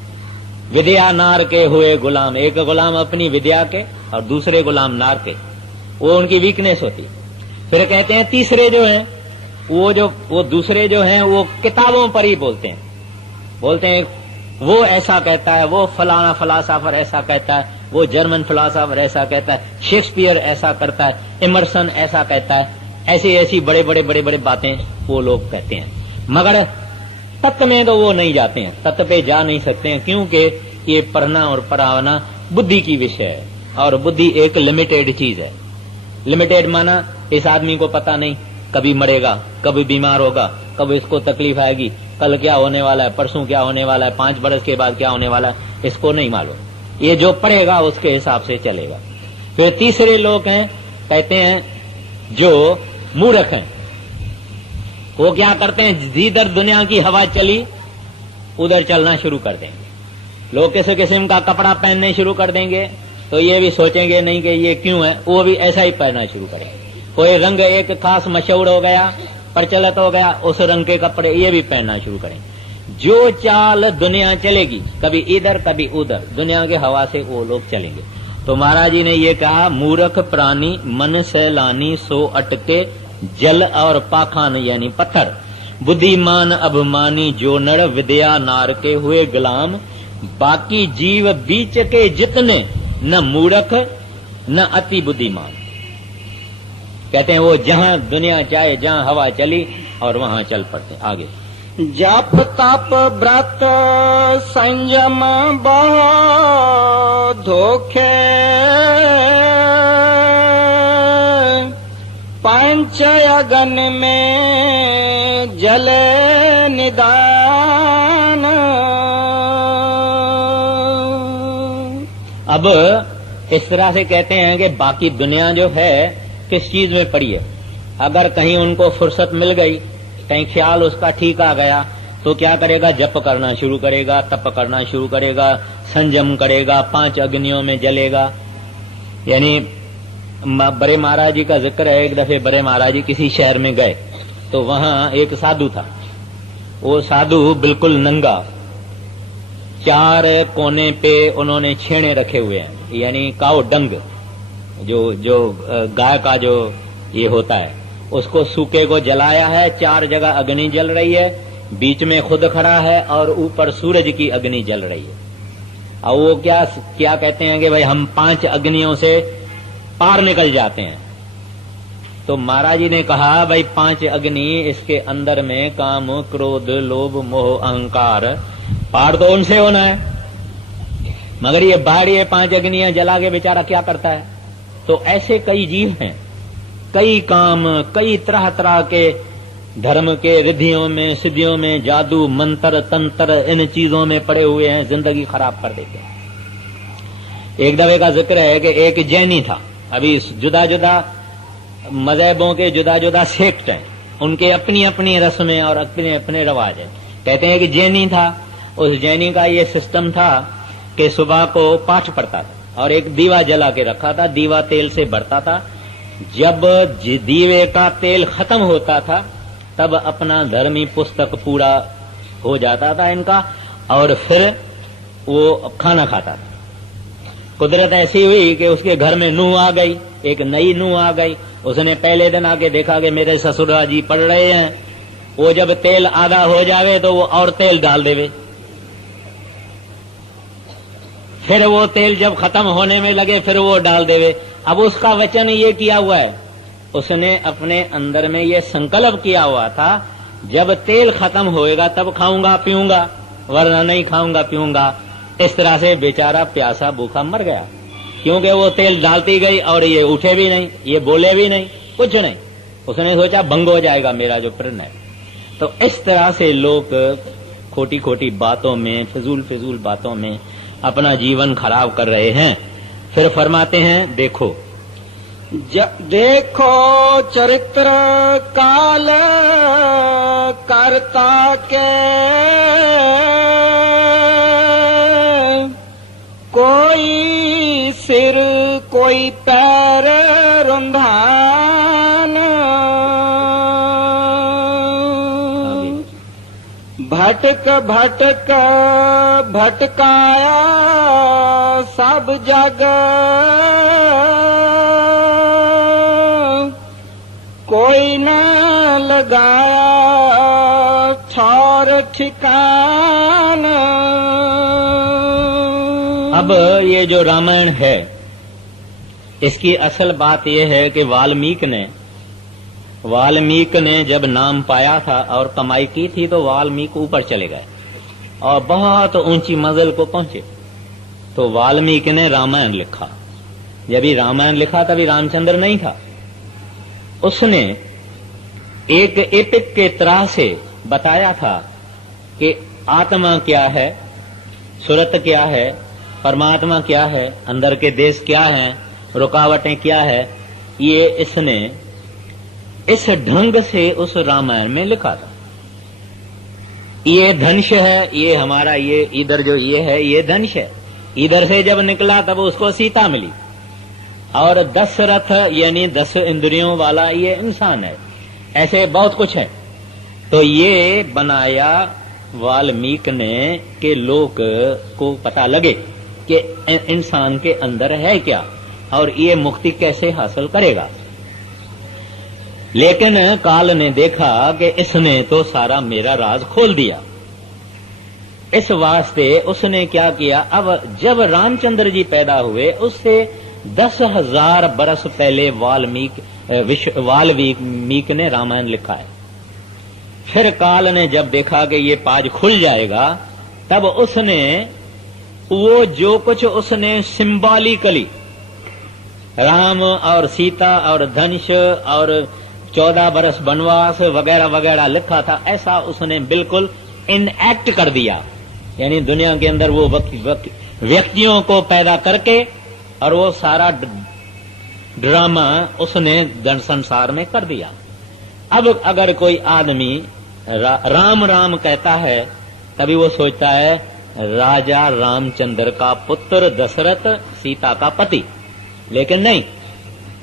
विद्या नार के हुए गुलाम, एक गुलाम अपनी विद्या के और दूसरे गुलाम नार के, वो उनकी वीकनेस होती है। फिर कहते हैं तीसरे जो हैं वो दूसरे जो हैं वो किताबों पर ही बोलते हैं वो ऐसा कहता है, वो फलाना फिलासफर ऐसा कहता है, वो जर्मन फिलासफर ऐसा कहता है, शेक्सपियर ऐसा करता है, इमर्सन ऐसा कहता है, ऐसी बड़े बड़े बातें वो लोग कहते हैं। मगर तत्व में तो वो नहीं जाते हैं, तत्व पे जा नहीं सकते हैं, क्योंकि ये पढ़ना और पढ़ाना बुद्धि की विषय है और बुद्धि एक लिमिटेड चीज है। लिमिटेड माना इस आदमी को पता नहीं कभी मरेगा, कभी बीमार होगा, कब इसको तकलीफ आएगी, कल क्या होने वाला है, परसों क्या होने वाला है, 5 बरस के बाद क्या होने वाला है, इसको नहीं मालूम। ये जो पढ़ेगा उसके हिसाब से चलेगा। फिर तीसरे लोग हैं, कहते हैं जो मूर्ख हैं, वो क्या करते हैं, जिधर दुनिया की हवा चली उधर चलना शुरू कर देंगे। लोग किसी किस्म का कपड़ा पहनने शुरू कर देंगे तो ये भी सोचेंगे नहीं कि ये क्यों है, वो भी ऐसा ही पहनना शुरू करेंगे। कोई रंग एक खास मशहूर हो गया, प्रचलित हो गया, उस रंग के कपड़े ये भी पहनना शुरू करेंगे। जो चाल दुनिया चलेगी, कभी इधर कभी उधर, दुनिया के हवा से वो लोग चलेंगे। तो महाराज जी ने ये कहा, मूर्ख प्राणी मन सैलानी सो अटके, जल और पाखान यानी पत्थर, बुद्धिमान अभिमानी जो नर, विद्या नार के हुए गुलाम, बाकी जीव बीच के जितने, न मूर्ख न अति बुद्धिमान। कहते हैं वो जहां दुनिया चाहे, जहां हवा चली और वहां चल पड़ते। आगे, जप तप व्रत संयम बहु धोखे, पंच अगन में जले निदान। अब इस तरह से कहते हैं कि बाकी दुनिया जो है किस चीज में पड़ी है। अगर कहीं उनको फुर्सत मिल गई, कहीं ख्याल उसका ठीक आ गया, तो क्या करेगा, जप करना शुरू करेगा, तप करना शुरू करेगा, संयम करेगा, 5 अग्नियों में जलेगा। यानी बड़े महाराज जी का जिक्र है, एक दफे बड़े महाराज जी किसी शहर में गए तो वहां एक साधु था। वो साधु बिल्कुल नंगा, 4 कोने पे उन्होंने छेने रखे हुए हैं, यानी काऊ डंग, जो गाय का जो ये होता है, उसको सूखे को जलाया है। 4 जगह अग्नि जल रही है, बीच में खुद खड़ा है और ऊपर सूरज की अग्नि जल रही है। और वो क्या कहते हैं कि भाई हम 5 अग्नियों से पार निकल जाते हैं। तो महाराज जी ने कहा, भाई 5 अग्नि, इसके अंदर में काम क्रोध लोभ मोह अहंकार, पार तो उनसे होना है, मगर ये बाहर ये 5 अग्नियां जला के बेचारा क्या करता है। तो ऐसे कई जीव हैं, कई काम, कई तरह तरह के धर्म के रिद्धियों में, सिद्धियों में, जादू मंत्र तंत्र, इन चीजों में पड़े हुए हैं, जिंदगी खराब कर देते हैं। एक दफे का जिक्र है कि एक जैनी था। अभी जुदा जुदा मजहबों के जुदा जुदा सेक्ट हैं, उनके अपनी अपनी रस्में और अपने अपने रवाज हैं। कहते हैं कि जैनी था, उस जैनी का ये सिस्टम था कि सुबह को पाठ पढ़ता था और एक दीवा जला के रखा था, दीवा तेल से भरता था। जब दीवे का तेल खत्म होता था तब अपना धर्मी पुस्तक पूरा हो जाता था इनका, और फिर वो खाना खाता था। कुदरत ऐसी हुई कि उसके घर में नूह आ गई, एक नई नूह आ गई। उसने पहले दिन आके देखा कि मेरे ससुरा जी पढ़ रहे हैं। वो जब तेल आधा हो जावे तो वो और तेल डाल देवे, फिर वो तेल जब खत्म होने में लगे फिर वो डाल देवे। अब उसका वचन ये किया हुआ है, उसने अपने अंदर में ये संकल्प किया हुआ था, जब तेल खत्म होएगा तब खाऊंगा पीऊंगा, वरना नहीं खाऊंगा पीऊंगा। इस तरह से बेचारा प्यासा भूखा मर गया, क्योंकि वो तेल डालती गई और ये उठे भी नहीं, ये बोले भी नहीं, कुछ नहीं। उसने सोचा भंग हो जाएगा मेरा जो प्रण है। तो इस तरह से लोग खोटी खोटी बातों में, फिजूल बातों में अपना जीवन खराब कर रहे हैं। फिर फरमाते हैं, देखो देखो चरित्र काल करता के, कोई सिर कोई पैर रुंधान, भटक भटक भटकाया सब जग, कोई न लगाया ठौर ठिकान। अब ये जो रामायण है, इसकी असल बात यह है कि वाल्मीकि ने जब नाम पाया था और कमाई की थी तो वाल्मीकि ऊपर चले गए और बहुत ऊंची मंजिल को पहुंचे। तो वाल्मीकि ने रामायण लिखा। जब ये रामायण लिखा तभी रामचंद्र नहीं था। उसने एक एपिक के तरह से बताया था कि आत्मा क्या है, सुरत क्या है, परमात्मा क्या है, अंदर के देश क्या हैं, रुकावटें क्या है। ये इसने इस ढंग से उस रामायण में लिखा था। ये धनुष है, ये हमारा, ये इधर जो ये है ये धनुष है। इधर से जब निकला तब उसको सीता मिली, और 10 रथ यानी 10 इंद्रियों वाला ये इंसान है। ऐसे बहुत कुछ है। तो ये बनाया वाल्मीकि ने कि लोग को पता लगे कि इंसान के अंदर है क्या और ये मुक्ति कैसे हासिल करेगा। लेकिन काल ने देखा कि इसने तो सारा मेरा राज खोल दिया। इस वास्ते उसने क्या किया, अब जब रामचंद्र जी पैदा हुए उससे 10,000 बरस पहले वाल्मीक ने रामायण लिखा है। फिर काल ने जब देखा कि ये पाज खुल जाएगा, तब उसने वो जो कुछ उसने सिंबॉलिकली राम और सीता और धनुष और 14 बरस वनवास वगैरह वगैरह लिखा था, ऐसा उसने बिल्कुल इनएक्ट कर दिया। यानी दुनिया के अंदर वो व्यक्तियों को पैदा करके और वो सारा ड्रामा उसने संसार में कर दिया। अब अगर कोई आदमी राम राम कहता है, तभी वो सोचता है राजा रामचंद्र का पुत्र दशरथ सीता का पति। लेकिन नहीं,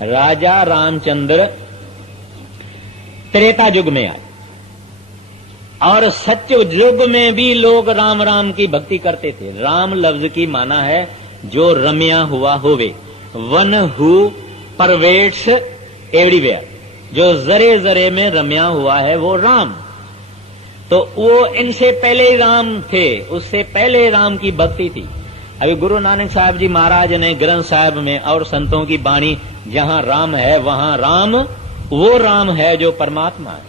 राजा रामचंद्र त्रेता युग में आए और सत्य युग में भी लोग राम राम की भक्ति करते थे। राम लफ्ज की माना है जो रम्या हुआ होवे, वन हु परवेट्स एवरीवेयर, जो जरे जरे में रम्या हुआ है वो राम। तो वो इनसे पहले ही राम थे, उससे पहले राम की भक्ति थी। अभी गुरु नानक साहब जी महाराज ने ग्रंथ साहिब में और संतों की बाणी, जहां राम है वहां राम वो राम है जो परमात्मा है,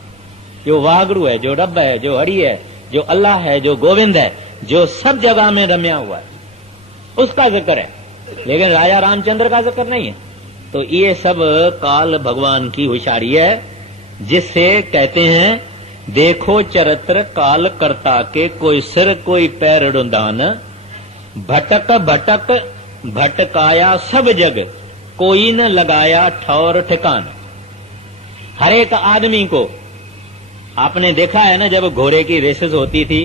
जो वागड़ू है, जो रब है, जो हरि है, जो अल्लाह है, जो गोविंद है, जो सब जगह में रम्या हुआ है, उसका जिक्र है। लेकिन राजा रामचंद्र का जिक्र नहीं है। तो ये सब काल भगवान की होशियारी है, जिससे कहते हैं देखो चरित्र काल करता के, कोई सिर कोई पैर रुंदान, भटक भटक भटकाया सब जग, कोई न लगाया ठौर ठिकान। हर एक आदमी को आपने देखा है ना, जब घोड़े की रेसेस होती थी,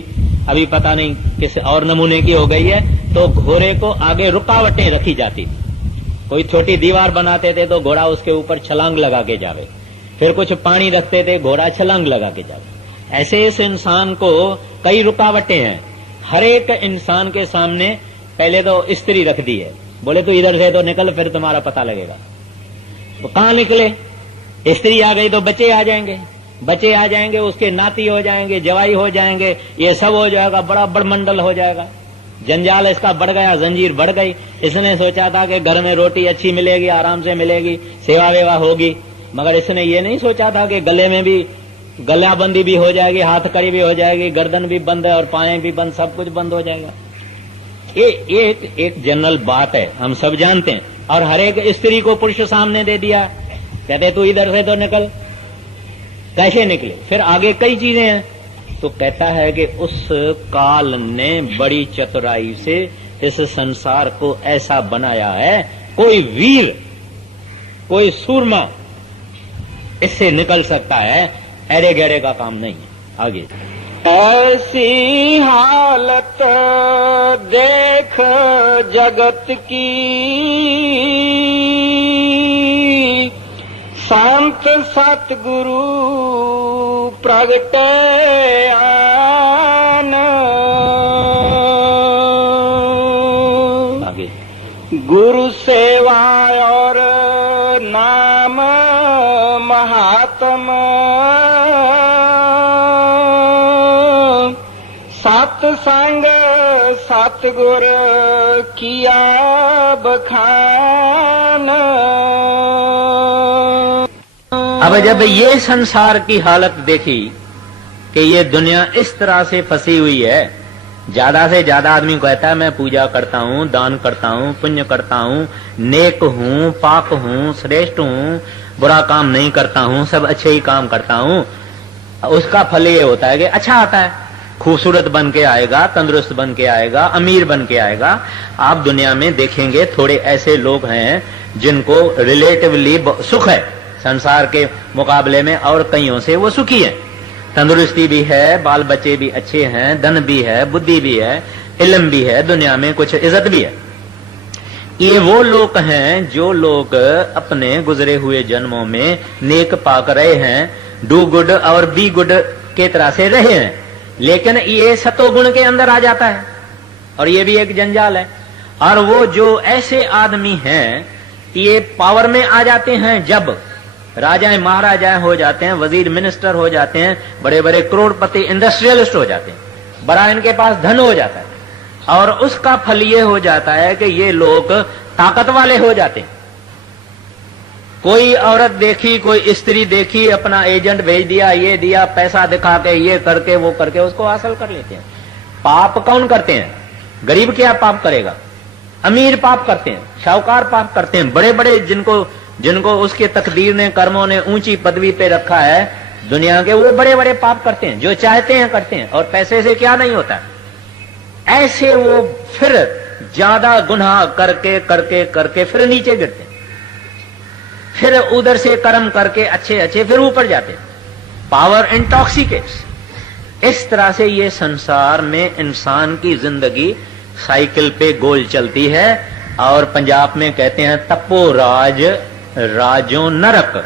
अभी पता नहीं किस और नमूने की हो गई है, तो घोड़े को आगे रुकावटें रखी जाती थी। कोई छोटी दीवार बनाते थे तो घोड़ा उसके ऊपर छलांग लगा के जावे, फिर कुछ पानी रखते थे, घोड़ा छलांग लगा के जावे। ऐसे इस इंसान को कई रुकावटें हैं। हर एक इंसान के सामने पहले तो स्त्री रख दी है, बोले तो इधर से तो निकल, फिर तुम्हारा पता लगेगा। तो कहां निकले? स्त्री आ गई तो बच्चे आ जाएंगे, बच्चे आ जाएंगे, उसके नाती हो जाएंगे, जवाई हो जाएंगे, ये सब हो जाएगा, बड़ा बड़मंडल हो जाएगा। जंजाल इसका बढ़ गया, जंजीर बढ़ गई। इसने सोचा था कि घर में रोटी अच्छी मिलेगी, आराम से मिलेगी, सेवा वेवा होगी, मगर इसने ये नहीं सोचा था कि गले में भी गलाबंदी भी हो जाएगी, हाथ कड़ी भी हो जाएगी, गर्दन भी बंद है और पाए भी बंद, सब कुछ बंद हो जाएगा। ये एक जनरल बात है, हम सब जानते हैं। और हर एक स्त्री को पुरुष सामने दे दिया, कहते तू इधर से तो निकल। कैसे निकले? फिर आगे कई चीजें हैं। तो कहता है कि उस काल ने बड़ी चतुराई से इस संसार को ऐसा बनाया है, कोई वीर कोई सूरमा इससे निकल सकता है, अरे गहरे का काम नहीं है। आगे ऐसी हालत देख जगत की, संत सतगुरु प्रगटे आन। आगे गुरु सेवा और नाम महात्मा, सत्संग सतगुर किया बखान। अब जब ये संसार की हालत देखी कि ये दुनिया इस तरह से फंसी हुई है, ज्यादा से ज्यादा आदमी कहता है मैं पूजा करता हूँ, दान करता हूँ, पुण्य करता हूँ, नेक हूँ, पाक हूँ, श्रेष्ठ हूँ, बुरा काम नहीं करता हूँ, सब अच्छे ही काम करता हूँ। उसका फल ये होता है कि अच्छा आता है, खूबसूरत बन के आएगा, तंदुरुस्त बन के आएगा, अमीर बन के आएगा। आप दुनिया में देखेंगे थोड़े ऐसे लोग हैं जिनको रिलेटिवली सुख है संसार के मुकाबले में, और कईयों से वो सुखी है। तंदुरुस्ती भी है, बाल बच्चे भी अच्छे हैं, धन भी है, बुद्धि भी है, इल्म भी है, दुनिया में कुछ इज्जत भी है। ये वो लोग हैं जो लोग अपने गुजरे हुए जन्मों में नेक पाक रहे हैं, डू गुड और बी गुड के तरह से रहे हैं। लेकिन ये सतोगुण के अंदर आ जाता है और ये भी एक जंजाल है। और वो जो ऐसे आदमी हैं, ये पावर में आ जाते हैं जब राजाएं महाराजाएं हो जाते हैं, वजीर मिनिस्टर हो जाते हैं, बड़े बड़े करोड़पति इंडस्ट्रियलिस्ट हो जाते हैं, बड़ा इनके पास धन हो जाता है, और उसका फल ये हो जाता है कि ये लोग ताकत वाले हो जाते हैं। कोई औरत देखी, कोई स्त्री देखी, अपना एजेंट भेज दिया, ये दिया, पैसा दिखा के, ये करके वो करके उसको हासिल कर लेते हैं। पाप कौन करते हैं? गरीब क्या पाप करेगा? अमीर पाप करते हैं, शाहूकार पाप करते हैं। बड़े बड़े जिनको उसके तकदीर ने, कर्मों ने ऊंची पदवी पे रखा है दुनिया के, वो बड़े बड़े पाप करते हैं, जो चाहते हैं करते हैं, और पैसे से क्या नहीं होता। ऐसे वो फिर ज्यादा गुनाह करके करके करके फिर नीचे गिरते हैं, फिर उधर से कर्म करके अच्छे अच्छे फिर ऊपर जाते हैं। पावर इंटॉक्सिकेट्स। इस तरह से ये संसार में इंसान की जिंदगी साइकिल पे गोल चलती है। और पंजाब में कहते हैं तपो राज राजो नरक।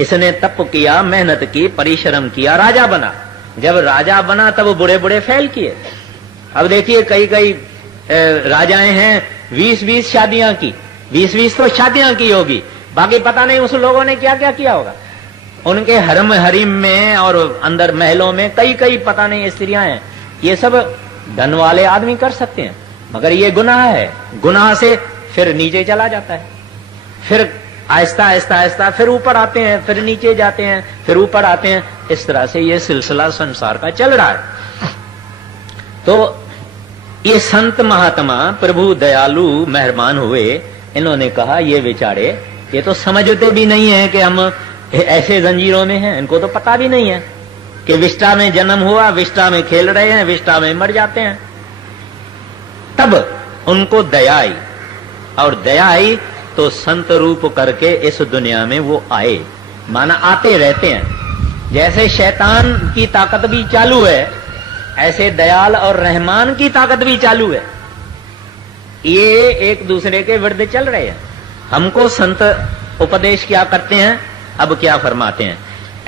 इसने तप किया, मेहनत की, परिश्रम किया, राजा बना। जब राजा बना तब बुरे बुरे फेल किए। अब देखिए कई कई राजाएं हैं 20-20 शादियां की, 20-20 तो शादियां की होगी, बाकी पता नहीं उस लोगों ने क्या क्या किया होगा। उनके हरम हरीम में और अंदर महलों में कई कई पता नहीं स्त्रियां हैं। ये सब धन वाले आदमी कर सकते हैं, मगर ये गुनाह है। गुनाह से फिर नीचे चला जाता है, फिर आहिस्ता आहिस्ता आहिस्ता फिर ऊपर आते हैं, फिर नीचे जाते हैं, फिर ऊपर आते हैं। इस तरह से ये सिलसिला संसार का चल रहा है। तो ये संत महात्मा प्रभु दयालु मेहरबान हुए, इन्होंने कहा ये बेचारे ये तो समझते भी नहीं है कि हम ऐसे जंजीरों में हैं। इनको तो पता भी नहीं है कि विष्टा में जन्म हुआ, विष्टा में खेल रहे हैं, विष्टा में मर जाते हैं। तब उनको दया आई, और दया आई तो संत रूप करके इस दुनिया में वो आए। माना आते रहते हैं। जैसे शैतान की ताकत भी चालू है, ऐसे दयाल और रहमान की ताकत भी चालू है। ये एक दूसरे के विरुद्ध चल रहे हैं। हमको संत उपदेश क्या करते हैं? अब क्या फरमाते हैं?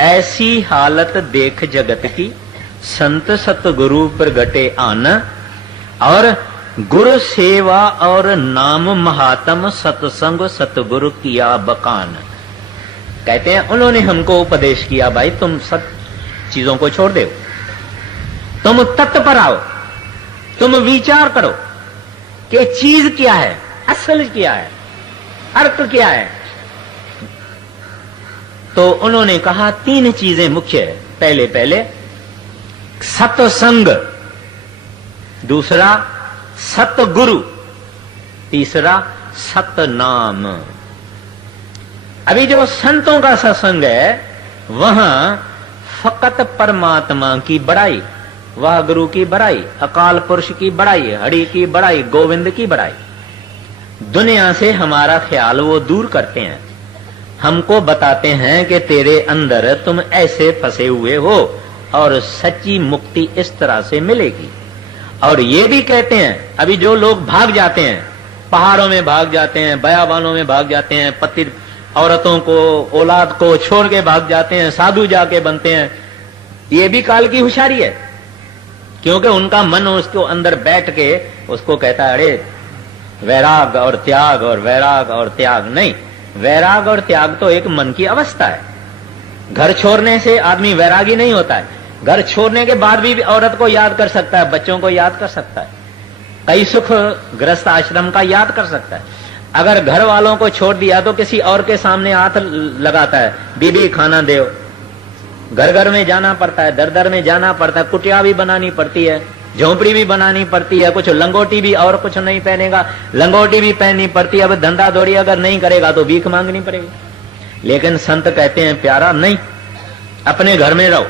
ऐसी हालत देख जगत की, संत सतगुरु प्रगटे आन, और गुरु सेवा और नाम महात्म, सत्संग सतगुरु किया बकान। कहते हैं उन्होंने हमको उपदेश किया, भाई तुम सब चीजों को छोड़ दो, तुम तत्व पर आओ, तुम विचार करो कि चीज क्या है, असल क्या है, अर्थ क्या है। तो उन्होंने कहा 3 चीजें मुख्य है। पहले सत्संग, दूसरा सतगुरु, तीसरा सतनाम। अभी जो संतों का सत्संग है वहां फकत परमात्मा की बड़ाई, वाह गुरु की बड़ाई, अकाल पुरुष की बड़ाई, हरि की बड़ाई, गोविंद की बड़ाई। दुनिया से हमारा ख्याल वो दूर करते हैं, हमको बताते हैं कि तेरे अंदर तुम ऐसे फंसे हुए हो और सच्ची मुक्ति इस तरह से मिलेगी। और ये भी कहते हैं, अभी जो लोग भाग जाते हैं, पहाड़ों में भाग जाते हैं, बयाबानों में भाग जाते हैं, पति औरतों को, औलाद को छोड़ के भाग जाते हैं, साधु जाके बनते हैं, ये भी काल की होशियारी है। क्योंकि उनका मन उसको अंदर बैठ के उसको कहता है अरे वैराग और त्याग, और वैराग और त्याग नहीं। वैराग और त्याग तो एक मन की अवस्था है। घर छोड़ने से आदमी वैरागी नहीं होता है। घर छोड़ने के बाद भी औरत को याद कर सकता है, बच्चों को याद कर सकता है, कई सुख ग्रस्त आश्रम का याद कर सकता है। अगर घर वालों को छोड़ दिया तो किसी और के सामने हाथ लगाता है, बीबी खाना दे। घर घर में जाना पड़ता है, दर दर में जाना पड़ता है, कुटिया भी बनानी पड़ती है, झोंपड़ी भी बनानी पड़ती है, कुछ लंगोटी भी, और कुछ नहीं पहनेगा लंगोटी भी पहननी पड़ती है। अब धंधा दौड़ी अगर नहीं करेगा तो भीख मांगनी पड़ेगी। लेकिन संत कहते हैं प्यारा नहीं, अपने घर में रहो,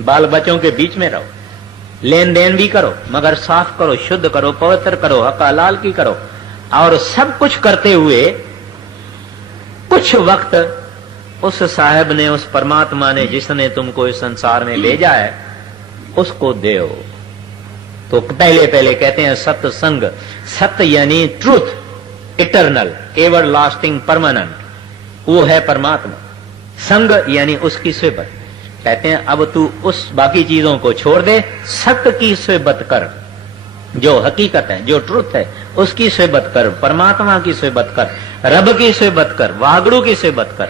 बाल बच्चों के बीच में रहो, लेन देन भी करो, मगर साफ करो, शुद्ध करो, पवित्र करो, हक हलाल की करो। और सब कुछ करते हुए कुछ वक्त उस साहब ने, उस परमात्मा ने, जिसने तुमको इस संसार में भेजा है, उसको दो। तो पहले कहते हैं सत्संग। सत्य यानी truth, eternal, ever lasting, permanent, वो है परमात्मा। संग यानी उसकी सोबत। कहते हैं अब तू उस बाकी चीजों को छोड़ दे, सत्य की सोबत कर। जो हकीकत है, जो ट्रुथ है, उसकी सोबत कर, परमात्मा की सोबत कर, रब की सोबत कर, वागड़ू की सोबत कर।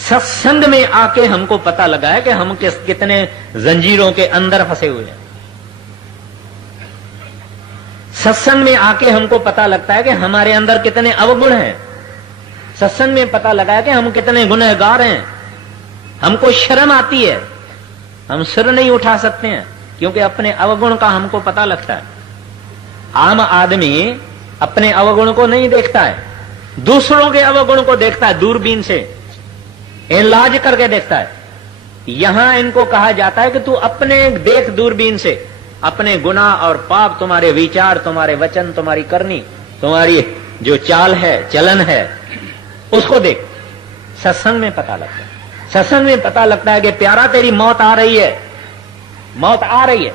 सत्संग में आके हमको पता लगा है कि हम कितने जंजीरों के अंदर फंसे हुए हैं। सत्संग में आके हमको पता लगता है कि हमारे अंदर कितने अवगुण हैं। सत्संग में पता लगा है कि हम कितने गुनहगार हैं। हमको शर्म आती है, हम सिर नहीं उठा सकते हैं, क्योंकि अपने अवगुण का हमको पता लगता है। आम आदमी अपने अवगुण को नहीं देखता है, दूसरों के अवगुण को देखता है, दूरबीन से इलाज करके देखता है। यहां इनको कहा जाता है कि तू अपने देख दूरबीन से, अपने गुनाह और पाप, तुम्हारे विचार, तुम्हारे वचन, तुम्हारी करनी, तुम्हारी जो चाल है, चलन है, उसको देख। सत्संग में पता लगता है। सत्संग में पता लगता है कि प्यारा तेरी मौत आ रही है, मौत आ रही है,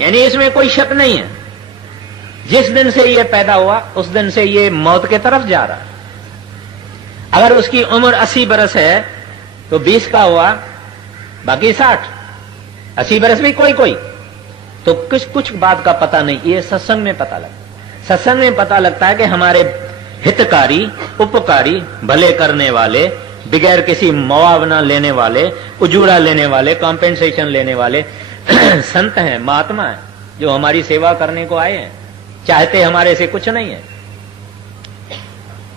यानी इसमें कोई शक नहीं है। जिस दिन से ये पैदा हुआ उस दिन से ये मौत के तरफ जा रहा है। अगर उसकी उम्र 80 बरस है तो 20 का हुआ, बाकी 60, 80 बरस भी कोई कोई, तो कुछ बात का पता नहीं। ये सत्संग में पता लगता। सत्संग में पता लगता है कि हमारे हितकारी, उपकारी, भले करने वाले, बगैर किसी मुआवजा लेने वाले, उजूरा लेने वाले, कॉम्पेंसेशन लेने वाले संत हैं, महात्मा हैं, जो हमारी सेवा करने को आए हैं, चाहते हमारे से कुछ नहीं है।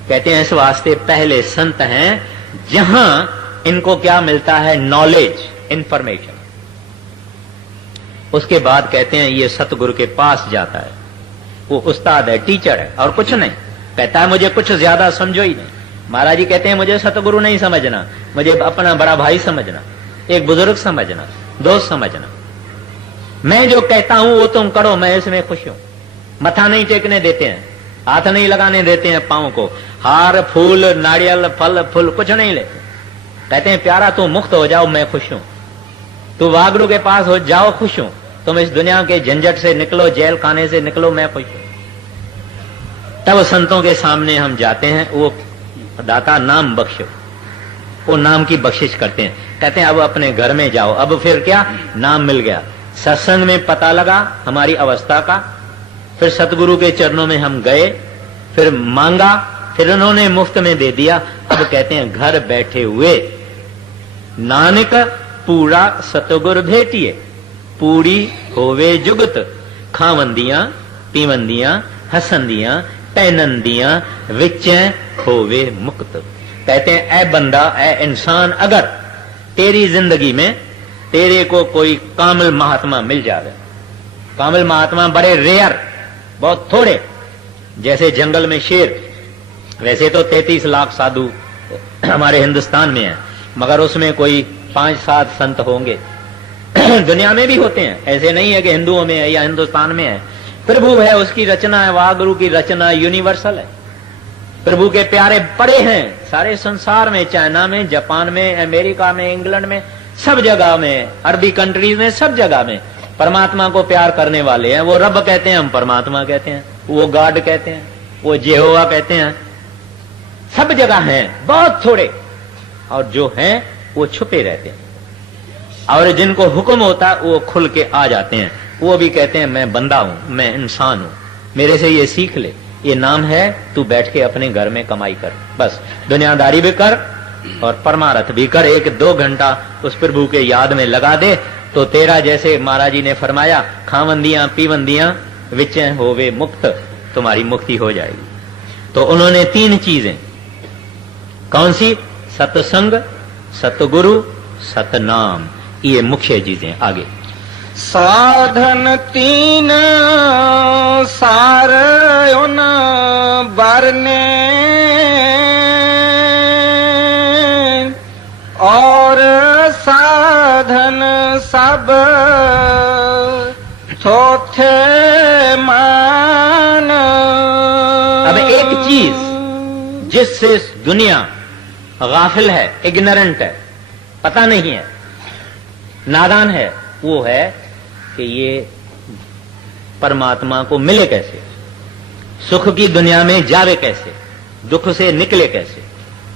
कहते हैं इस वास्ते पहले संत हैं जहां इनको क्या मिलता है, नॉलेज, इंफॉर्मेशन। उसके बाद कहते हैं ये सतगुरु के पास जाता है, वो उस्ताद है, टीचर है, और कुछ नहीं। कहता है मुझे कुछ ज्यादा समझो ही नहीं। महाराज जी कहते हैं मुझे सतगुरु नहीं समझना, मुझे अपना बड़ा भाई समझना, एक बुजुर्ग समझना, दोस्त समझना। मैं जो कहता हूं वो तुम करो, मैं इसमें खुश हूं। मथा नहीं टेकने देते हैं, हाथ नहीं लगाने देते हैं पांव को, हार, फूल, नारियल, फल फूल कुछ नहीं लेते। कहते हैं प्यारा तू मुक्त हो जाओ, मैं खुश हूं। तू वागड़ू के पास हो जाओ, खुश हूं। तुम इस दुनिया के झंझट से निकलो, जेल खाने से निकलो, मैं खुश हूं। तब संतों के सामने हम जाते हैं, वो दाता नाम बख्शो, वो नाम की बख्शिश करते हैं। कहते हैं अब अपने घर में जाओ। अब फिर क्या, नाम मिल गया। सत्संग में पता लगा हमारी अवस्था का, फिर सतगुरु के चरणों में हम गए, फिर मांगा, फिर उन्होंने मुफ्त में दे दिया। अब कहते हैं घर बैठे हुए नानक पूरा सतगुर भेटिए, पूरी होवे जुगत, खावंदियां पीवंदियां हसंदियां पहनंदियां विचै होवे मुक्त। कहते हैं ऐ बंदा, ऐ इंसान, अगर तेरी जिंदगी में तेरे को कोई कामिल महात्मा मिल जावे, कामिल महात्मा बड़े रेयर, बहुत थोड़े, जैसे जंगल में शेर, वैसे तो 33 लाख साधु हमारे हिंदुस्तान में है, मगर उसमें कोई 5-7 संत होंगे। दुनिया में भी होते हैं, ऐसे नहीं है कि हिंदुओं में है या हिंदुस्तान में है। प्रभु है, उसकी रचना है, वागुरु की रचना यूनिवर्सल है। प्रभु के प्यारे बड़े हैं सारे संसार में, चाइना में, जापान में, अमेरिका में, इंग्लैंड में, सब जगह में, अरबी कंट्रीज में, सब जगह में परमात्मा को प्यार करने वाले हैं। वो रब कहते हैं, हम परमात्मा कहते हैं, वो गॉड कहते हैं, वो जेहोवा कहते हैं। सब जगह हैं, बहुत थोड़े, और जो हैं वो छुपे रहते हैं, और जिनको हुक्म होता है वो खुल के आ जाते हैं। वो भी कहते हैं मैं बंदा हूं, मैं इंसान हूं, मेरे से ये सीख ले, ये नाम है, तू बैठ के अपने घर में कमाई कर, बस दुनियादारी भी कर और परमार्थ भी कर। 1-2 घंटा उस प्रभु के याद में लगा दे तो तेरा, जैसे महाराज जी ने फरमाया, खावंदियां पीवंदियां विचै होवे मुक्त, तुम्हारी मुक्ति हो जाएगी। तो उन्होंने 3 चीजें, कौन सी, सत्संग, सतगुरु, सतनाम, ये मुख्य चीजें। आगे साधन 3 सार उन बरने, और साधन सब चौथे मान। अब एक चीज जिससे दुनिया गाफिल है, इग्नोरेंट है, पता नहीं है, नादान है, वो है कि ये परमात्मा को मिले कैसे, सुख की दुनिया में जावे कैसे, दुख से निकले कैसे,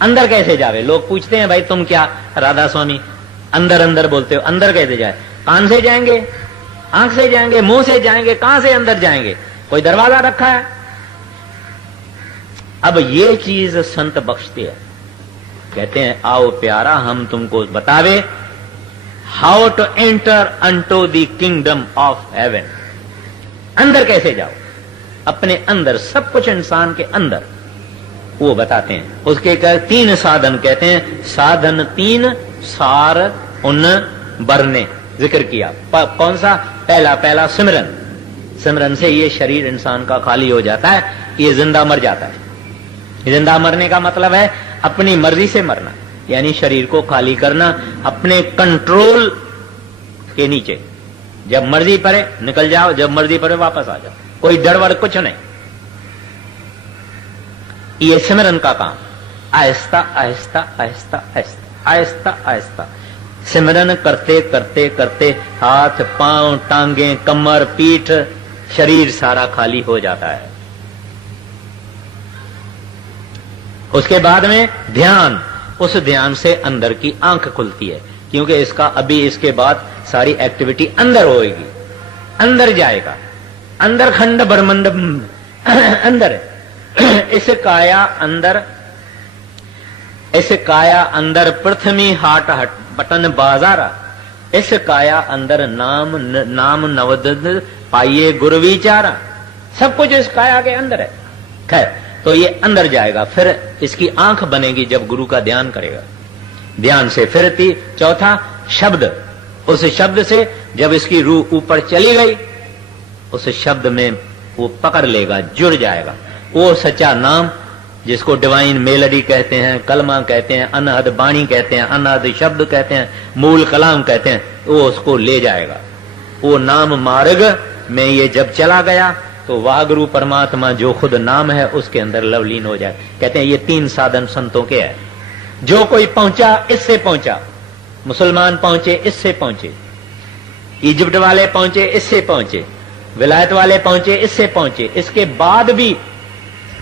अंदर कैसे जावे। लोग पूछते हैं भाई तुम क्या राधा स्वामी अंदर अंदर बोलते हो, अंदर कैसे जाए, कान से जाएंगे, आंख से जाएंगे, मुंह से जाएंगे, कहां से अंदर जाएंगे? कोई दरवाजा रखा है। अब ये चीज संत बख्शते हैं, कहते हैं आओ प्यारा हम तुमको बतावे how to enter unto the kingdom of heaven. अंदर कैसे जाओ, अपने अंदर सब कुछ इंसान के अंदर वो बताते हैं। उसके तीन साधन कहते हैं, साधन तीन सार उन बरने जिक्र किया। कौन सा? पहला सिमरन। सिमरन से ये शरीर इंसान का खाली हो जाता है, ये जिंदा मर जाता है। जिंदा मरने का मतलब है अपनी मर्जी से मरना, यानी शरीर को खाली करना अपने कंट्रोल के नीचे। जब मर्जी पड़े निकल जाओ, जब मर्जी पड़े वापस आ जाओ, कोई डर वड़ कुछ नहीं। ये सिमरन का काम, आहिस्ता आहिस्ता आहिस्ता आहिस्ता आहिस्ता आहिस्ता सिमरन करते करते करते हाथ पांव टांगे कमर पीठ शरीर सारा खाली हो जाता है। उसके बाद में ध्यान, उस ध्यान से अंदर की आंख खुलती है, क्योंकि इसका अभी इसके बाद सारी एक्टिविटी अंदर होएगी, अंदर जाएगा, अंदर खंड ब्रह्मंड अंदर इस काया अंदर पृथ्वी हाट हट बटन बाजारा, इस काया अंदर नाम नवद पाइये गुरु विचारा। सब कुछ इस काया के अंदर है। खैर, तो ये अंदर जाएगा, फिर इसकी आंख बनेगी जब गुरु का ध्यान करेगा। ध्यान से फिर चौथा शब्द, उस शब्द से जब इसकी रूह ऊपर चली गई, उस शब्द में वो पकड़ लेगा, जुड़ जाएगा। वो सच्चा नाम जिसको डिवाइन मेलोडी कहते हैं, कलमा कहते हैं, अनहद बाणी कहते हैं, अनहद शब्द कहते हैं, मूल कलाम कहते हैं, वो उसको ले जाएगा। वो नाम मार्ग में ये जब चला गया तो वाह गुरु परमात्मा जो खुद नाम है उसके अंदर लवलीन हो जाए। कहते हैं ये तीन साधन संतों के हैं। जो कोई पहुंचा इससे पहुंचा, मुसलमान पहुंचे इससे पहुंचे, इजिप्ट वाले पहुंचे इससे पहुंचे, विलायत वाले पहुंचे इससे पहुंचे, इसके बाद भी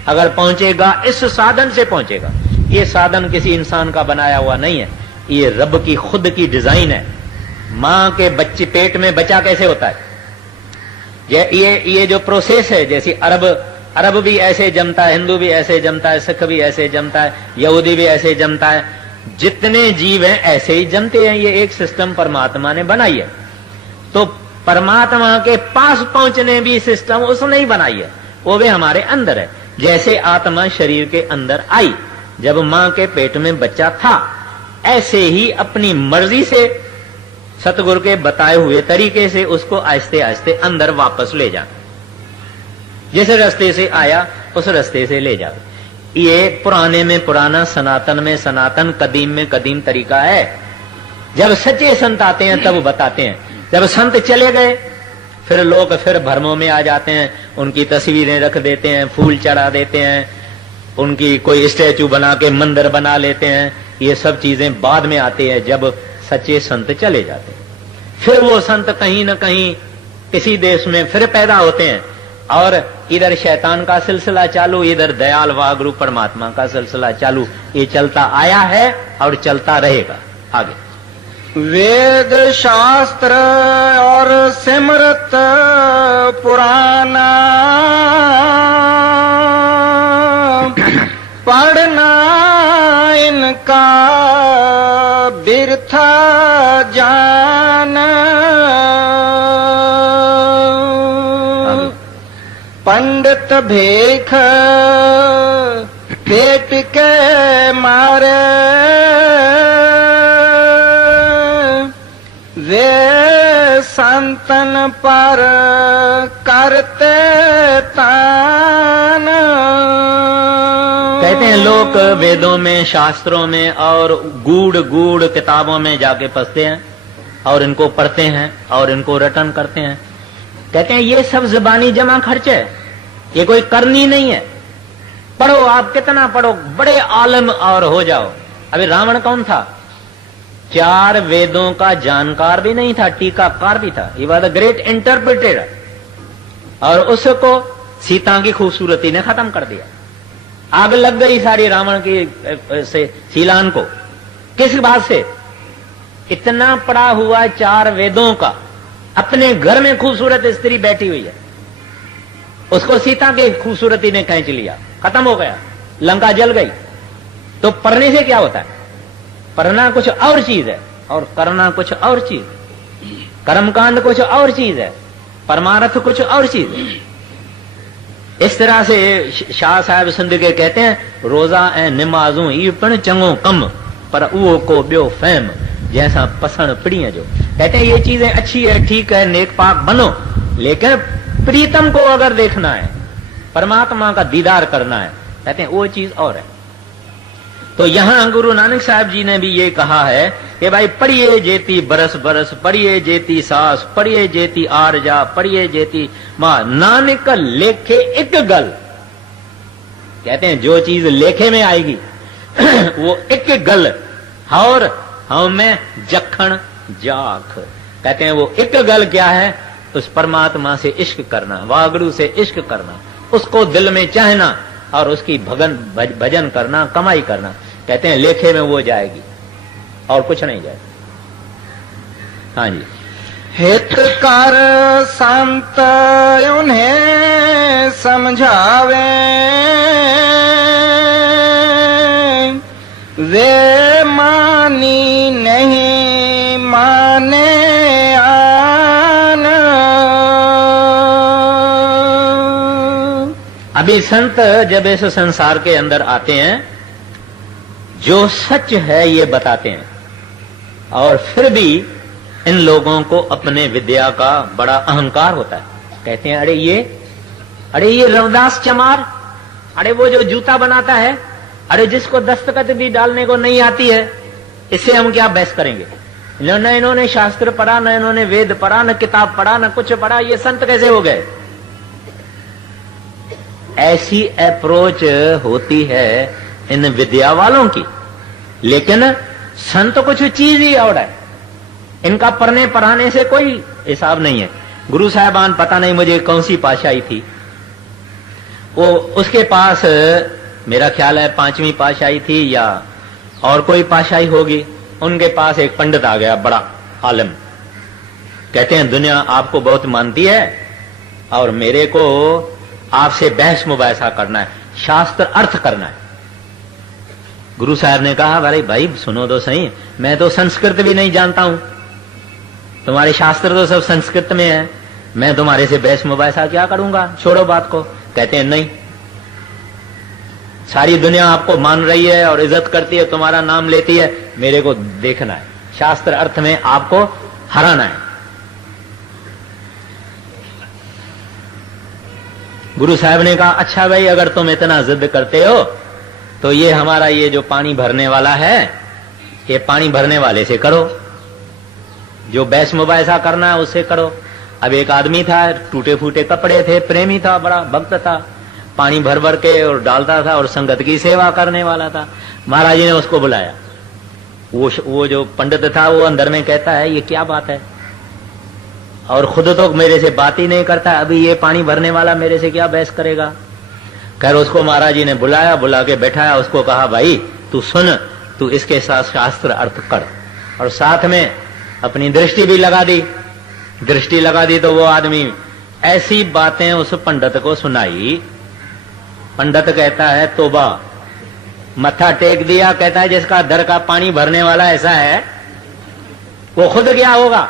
अगर पहुंचेगा इस साधन से पहुंचेगा। ये साधन किसी इंसान का बनाया हुआ नहीं है, ये रब की खुद की डिजाइन है। मां के बच्चे पेट में बच्चा कैसे होता है, ये जो प्रोसेस है, जैसे अरब भी ऐसे जमता है, हिंदू भी ऐसे जमता है, सिख भी ऐसे जमता है, यहूदी भी ऐसे जमता है, जितने जीव हैं ऐसे ही जमते हैं। ये एक सिस्टम परमात्मा ने बनाई है। तो परमात्मा के पास पहुंचने भी सिस्टम उसने ही बनाई है, वो भी हमारे अंदर है। जैसे आत्मा शरीर के अंदर आई जब मां के पेट में बच्चा था, ऐसे ही अपनी मर्जी से सतगुरु के बताए हुए तरीके से उसको आहिस्ते आहिस्ते अंदर वापस ले जा। जिस रास्ते से आया उस रास्ते से ले जाओ। ये पुराने में पुराना, सनातन में सनातन, कदीम में कदीम तरीका है। जब सच्चे संत आते हैं तब बताते हैं। जब संत चले गए फिर लोग फिर भ्रमों में आ जाते हैं, उनकी तस्वीरें रख देते हैं, फूल चढ़ा देते हैं, उनकी कोई स्टैचू बना के मंदिर बना लेते हैं। ये सब चीजें बाद में आती है जब सच्चे संत चले जाते हैं। फिर वो संत कहीं न कहीं किसी देश में फिर पैदा होते हैं, और इधर शैतान का सिलसिला चालू, इधर दयाल वागुरु परमात्मा का सिलसिला चालू। ये चलता आया है और चलता रहेगा आगे। वेद शास्त्र और सिमरत पुराना पढ़ना इनका बिरथा जाना। पंडित भेख पेट के मारे वे संतन पर करते तान। कहते हैं लोग वेदों में, शास्त्रों में और गूढ़ किताबों में जाके फंसते हैं और इनको पढ़ते हैं और इनको रटन करते हैं। कहते हैं ये सब ज़बानी जमा खर्च है, ये कोई करनी नहीं है। पढ़ो, आप कितना पढ़ो, बड़े आलम और हो जाओ। अभी रावण कौन था? 4 वेदों का जानकार भी नहीं था, टीकाकार भी था। He was a great interpreter, और उसको सीता की खूबसूरती ने खत्म कर दिया। आग लग गई सारी रावण की से सीलान को। किस बात से? इतना पढ़ा हुआ 4 वेदों का, अपने घर में खूबसूरत स्त्री बैठी हुई है, उसको सीता की खूबसूरती ने खींच लिया, खत्म हो गया, लंका जल गई। तो पढ़ने से क्या होता है? पढ़ना कुछ और चीज है और करना कुछ और चीज, कर्मकांड कुछ और चीज है, परमार्थ कुछ और चीज है। इस तरह से शाह साहब सिंध के कहते हैं, रोजा ऐं निमाजू ई पिण चंगो कम पर उहो को ब्यो फहम जैसा पसंद प्रिय जो। कहते हैं ये चीजें अच्छी है, ठीक है, नेक पाक बनो, लेकिन प्रीतम को अगर देखना है, परमात्मा का दीदार करना है, कहते हैं वो चीज और है। तो यहां गुरु नानक साहब जी ने भी ये कहा है कि भाई पढ़िए जेती बरस बरस, पढ़िए जेती सास, पढ़िए जेती आरजा, पढ़िए जेती मां, नानक लेखे एक गल। कहते हैं जो चीज लेखे में आएगी वो एक गल, और हमें जखण जाख। कहते हैं वो एक गल क्या है? उस परमात्मा से इश्क करना, वागड़ू से इश्क करना, उसको दिल में चाहना और उसकी भजन करना, कमाई करना। कहते हैं लेखे में वो जाएगी और कुछ नहीं जाएगा। हाँ जी। हितकार संत उन्हें समझावे, वे मानी नहीं माने आन। अभी संत जब इस संसार के अंदर आते हैं, जो सच है ये बताते हैं, और फिर भी इन लोगों को अपने विद्या का बड़ा अहंकार होता है। कहते हैं अरे ये रविदास चमार, अरे वो जो जूता बनाता है, अरे जिसको दस्तखत भी डालने को नहीं आती है, इससे हम क्या बहस करेंगे? न इन्होंने शास्त्र पढ़ा, न इन्होंने वेद पढ़ा, न किताब पढ़ा, न कुछ पढ़ा, ये संत कैसे हो गए? ऐसी अप्रोच होती है इन विद्या वालों की। लेकिन संत कुछ चीज ही और है, इनका पढ़ने पढ़ाने से कोई हिसाब नहीं है। गुरु साहबान पता नहीं मुझे कौन सी पातशाही थी, वो उसके पास मेरा ख्याल है 5वीं पातशाही थी या और कोई पातशाही होगी, उनके पास एक पंडित आ गया, बड़ा आलिम। कहते हैं दुनिया आपको बहुत मानती है और मेरे को आपसे बहस मुबाहिसा करना है, शास्त्र अर्थ करना है। गुरु साहब ने कहा अरे भाई सुनो तो सही, मैं तो संस्कृत भी नहीं जानता हूं, तुम्हारे शास्त्र तो सब संस्कृत में है, मैं तुम्हारे से बहस मुबाहिसा क्या करूंगा, छोड़ो बात को। कहते हैं नहीं, सारी दुनिया आपको मान रही है और इज्जत करती है, तुम्हारा नाम लेती है, मेरे को देखना है, शास्त्र अर्थ में आपको हराना है। गुरु साहब ने कहा अच्छा भाई अगर तुम इतना जिद करते हो तो ये हमारा ये जो पानी भरने वाला है, ये पानी भरने वाले से करो, जो बहस मुबाहिसा करना है उससे करो। अब एक आदमी था, टूटे फूटे कपड़े थे, प्रेमी था, बड़ा भक्त था, पानी भर भर के और डालता था और संगत की सेवा करने वाला था। महाराज जी ने उसको बुलाया। वो जो पंडित था वो अंदर में कहता है ये क्या बात है, और खुद तो मेरे से बात ही नहीं करता, अभी ये पानी भरने वाला मेरे से क्या बहस करेगा। खैर उसको महाराज जी ने बुलाया, बुला के बैठाया, उसको कहा भाई तू सुन, तू इसके साथ शास्त्र अर्थ कर, और साथ में अपनी दृष्टि भी लगा दी। दृष्टि लगा दी तो वो आदमी ऐसी बातें उस पंडित को सुनाई। पंडित कहता है तोबा, मत्था टेक दिया, कहता है जिसका दर का पानी भरने वाला ऐसा है वो खुद क्या होगा।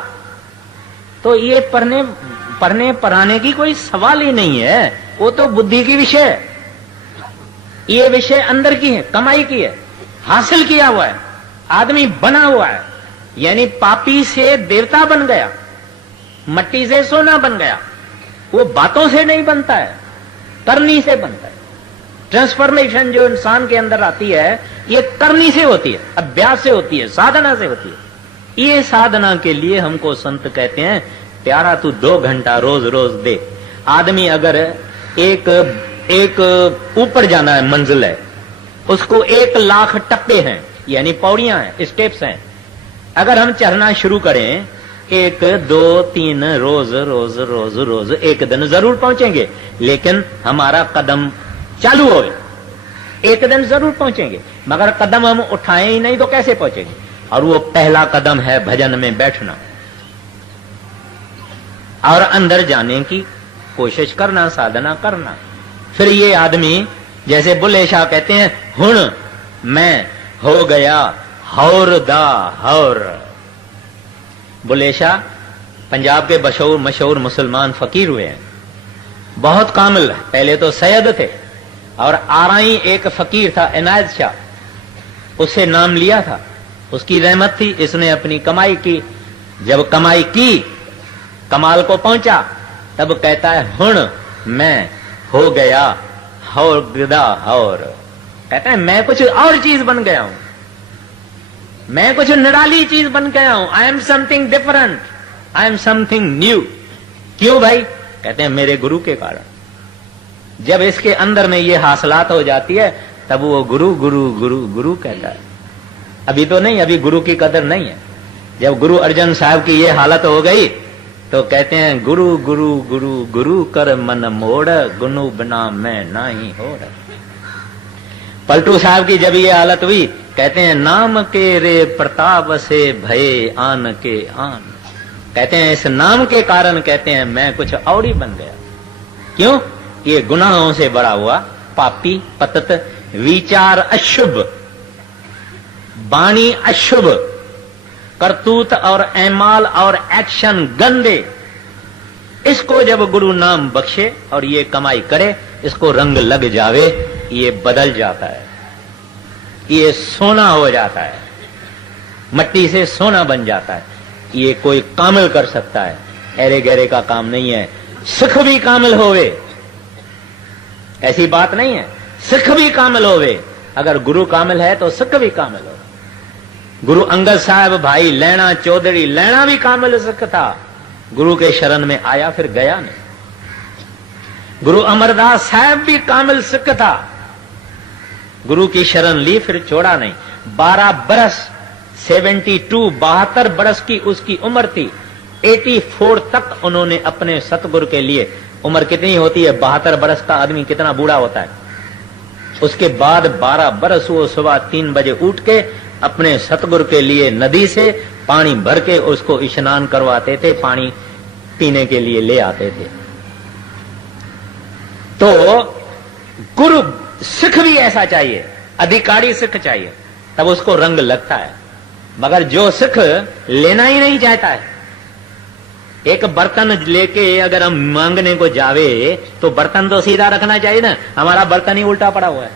तो ये पढ़ने पढ़ाने की कोई सवाल ही नहीं है, वो तो बुद्धि की विषय है, ये विषय अंदर की है, कमाई की है, हासिल किया हुआ है, आदमी बना हुआ है, यानी पापी से देवता बन गया, मट्टी से सोना बन गया। वो बातों से नहीं बनता है, करनी से बनता है। ट्रांसफॉर्मेशन जो इंसान के अंदर आती है ये करनी से होती है, अभ्यास से होती है, साधना से होती है। ये साधना के लिए हमको संत कहते हैं प्यारा तू 2 घंटा रोज रोज दे। आदमी अगर एक ऊपर जाना है, मंजिल है, उसको 1 लाख टप्पे हैं, यानी पौड़ियां हैं, स्टेप्स हैं। अगर हम चढ़ना शुरू करें 1 2 3 रोज रोज रोज रोज, एक दिन जरूर पहुंचेंगे, लेकिन हमारा कदम चालू हो, एक दिन जरूर पहुंचेंगे, मगर कदम हम उठाएं ही नहीं तो कैसे पहुंचेंगे। और वो पहला कदम है भजन में बैठना। और अंदर जाने की कोशिश करना, साधना करना। फिर ये आदमी जैसे बुल्ले शाह कहते हैं, हुण मैं हो गया हौर दा हौर। बुल्ले शाह पंजाब के मशहूर मुसलमान फकीर हुए हैं, बहुत कामिल। पहले तो सैयद थे और आराई एक फकीर था इनायत शाह, उससे नाम लिया था, उसकी रहमत थी, इसने अपनी कमाई की। जब कमाई की, कमाल को पहुंचा, तब कहता है हुण मैं हो गया हौर गिदा हौर। कहता है मैं कुछ और चीज बन गया हूं, मैं कुछ निराली चीज बन गया हूं। I am something different, I am something new. क्यों भाई? कहते हैं मेरे गुरु के कारण। जब इसके अंदर में ये हासिलात हो जाती है, तब वो गुरु गुरु गुरु गुरु कहता है। अभी तो नहीं, अभी गुरु की कदर नहीं है। जब गुरु अर्जन साहब की ये हालत हो गई, तो कहते हैं गुरु गुरु गुरु गुरु कर मन मोड़, गुनु बिना मैं नाही होड़। पलटू साहब की जब ये हालत हुई, कहते हैं नाम के रे प्रताप से भये आन के आन। कहते हैं इस नाम के कारण, कहते हैं मैं कुछ और ही बन गया। क्यों? ये गुनाहों से बड़ा हुआ पापी, पतत, विचार अशुभ, वाणी अशुभ, करतूत और ऐमाल और एक्शन गंदे। इसको जब गुरु नाम बख्शे और ये कमाई करे, इसको रंग लग जावे, ये बदल जाता है, ये सोना हो जाता है, मट्टी से सोना बन जाता है। ये कोई कामिल कर सकता है, ऐरे गहरे का काम नहीं है। सिख भी कामिल होवे, ऐसी बात नहीं है, सिख भी कामिल होवे। अगर गुरु कामिल है तो सिख भी कामिल हो। गुरु अंगद साहब भाई लैणा चौधरी, लैणा भी कामिल सिख था, गुरु के शरण में आया फिर गया नहीं। गुरु अमरदास साहब भी कामिल सिख था, गुरु की शरण ली फिर छोड़ा नहीं। 12 बरस 72 बरस की उसकी उम्र थी। 84 तक उन्होंने अपने सतगुरु के लिए, उम्र कितनी होती है? 72 बरस का आदमी कितना बूढ़ा होता है। उसके बाद 12 बरस वो सुबह 3 बजे उठ के अपने सतगुरु के लिए नदी से पानी भर के उसको स्नान करवाते थे, पानी पीने के लिए ले आते थे। तो गुरु सिख भी ऐसा चाहिए, अधिकारी सिख चाहिए, तब उसको रंग लगता है। मगर जो सिख लेना ही नहीं चाहता है, एक बर्तन लेके अगर हम मांगने को जावे तो बर्तन तो सीधा रखना चाहिए ना, हमारा बर्तन ही उल्टा पड़ा हुआ है।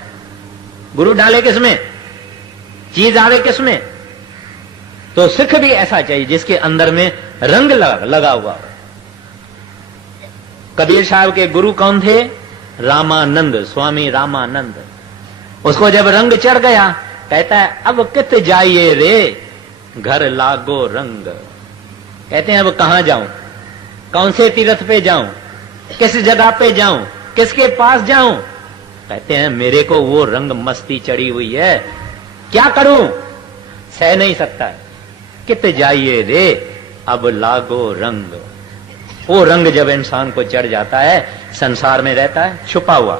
गुरु डाले किसमें, चीज आवे किसमें? तो सिख भी ऐसा चाहिए जिसके अंदर में रंग लगा हुआ हो। कबीर साहब के गुरु कौन थे? रामानंद, स्वामी रामानंद। उसको जब रंग चढ़ गया, कहता है अब कित जाइए रे घर लागो रंग। कहते हैं अब कहां जाऊं, कौन से तीर्थ पे जाऊं, किस जगह पे जाऊं, किसके पास जाऊं? कहते हैं मेरे को वो रंग मस्ती चढ़ी हुई है, क्या करूं, सह नहीं सकता है। कित जाइए रे अब लागो रंग। वो रंग जब इंसान को चढ़ जाता है, संसार में रहता है छुपा हुआ,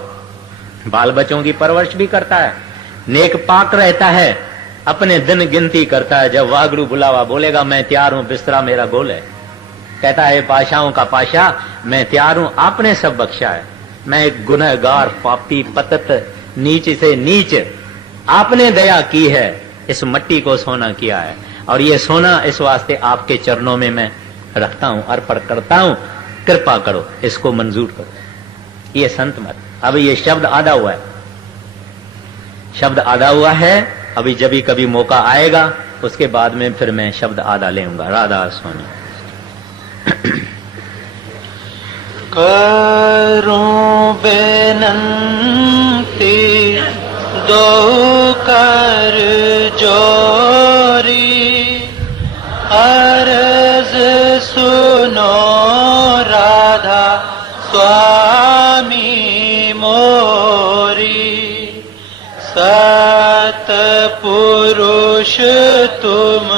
बाल बच्चों की परवरिश भी करता है, नेक पाक रहता है, अपने दिन गिनती करता है। जब वागड़ू बुलावा बोलेगा मैं तैयार हूं, बिस्तरा मेरा गोल है। कहता है पाशाओं का पाशा, मैं तैयार हूं, आपने सब बख्शा है। मैं एक गुनहगार, पापी, पतत, नीच से नीच, आपने दया की है, इस मट्टी को सोना किया है। और ये सोना इस वास्ते आपके चरणों में मैं रखता हूं, अर्पण करता हूं, कृपा करो, इसको मंजूर करो। ये संत मत। अब ये शब्द आधा हुआ है, शब्द आधा हुआ है। अभी जब भी कभी मौका आएगा उसके बाद में फिर मैं शब्द आधा लेऊंगा। राधा स्वामी। करूं बेनंती दो कर जोरी, अर्ज सुनो राधा स्वामी मोरी। सत पुरुष तुम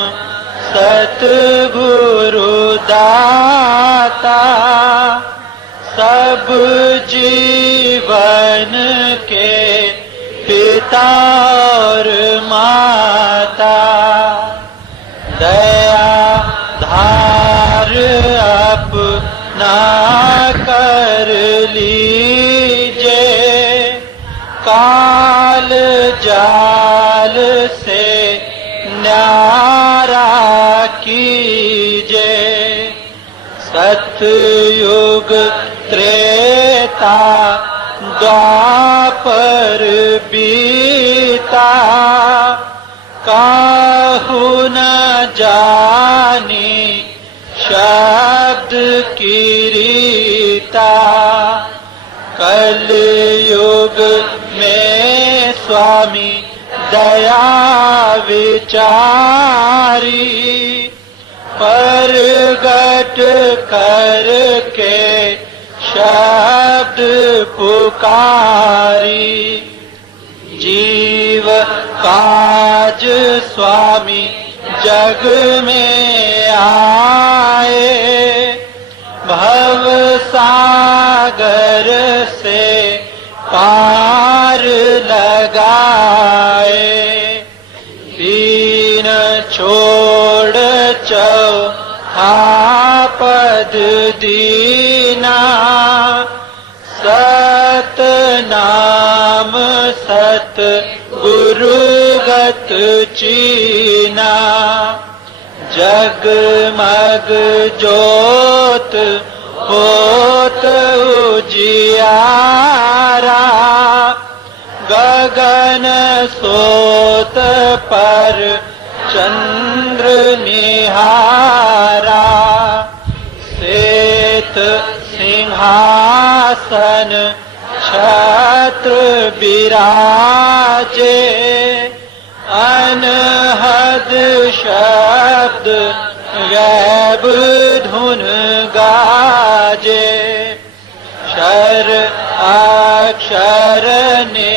सतगुरु दाता, सब जीवन के पिता और माता। दया धार ना कर लीजे, काल जाल से न्यारा कीजे। सतयुग त्रेता द्वापर बीता, काहू न जानी शब्द की रीता। कलयुग में स्वामी दया विचारी, परगट करके शब्द पुकारी। जीव काज स्वामी जग में आए, भव सागर से पार लगाए। तीन छोड़ चौहापद दीना, सत नाम सत गुरुगत चीना। जगमग ज्योत होत उजियारा, गगन सोत पर चंद्र निहारा। श्वेत सिंहासन छत्र विराजे, अनहद शब्द गैब धुन गाजे। क्षर अक्षर ने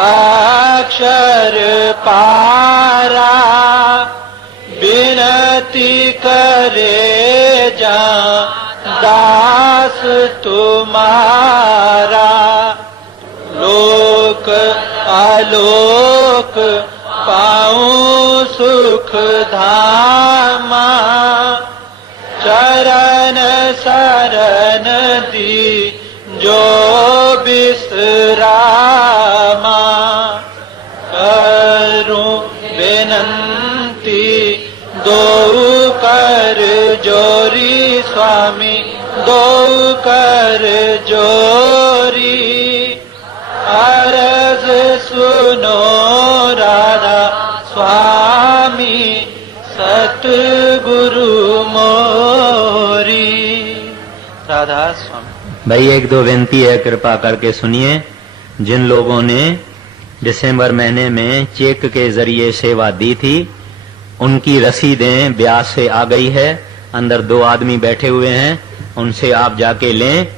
अक्षर पारा, विनती करे जा दास तुम्हारा। लोक आलोक पाऊं सुख धामा, चरण शरण दी जो विश्रामा। करूं विनंती दो कर जोरी स्वामी, दो कर जोरी। अरज सुनो राधा स्वामी, सतगुरु मोरी। राधा स्वामी। भाई एक दो विनती है, कृपा करके सुनिए। जिन लोगों ने दिसंबर महीने में चेक के जरिए सेवा दी थी, उनकी रसीदें ब्याज से आ गई है। अंदर दो आदमी बैठे हुए हैं, उनसे आप जाके लें।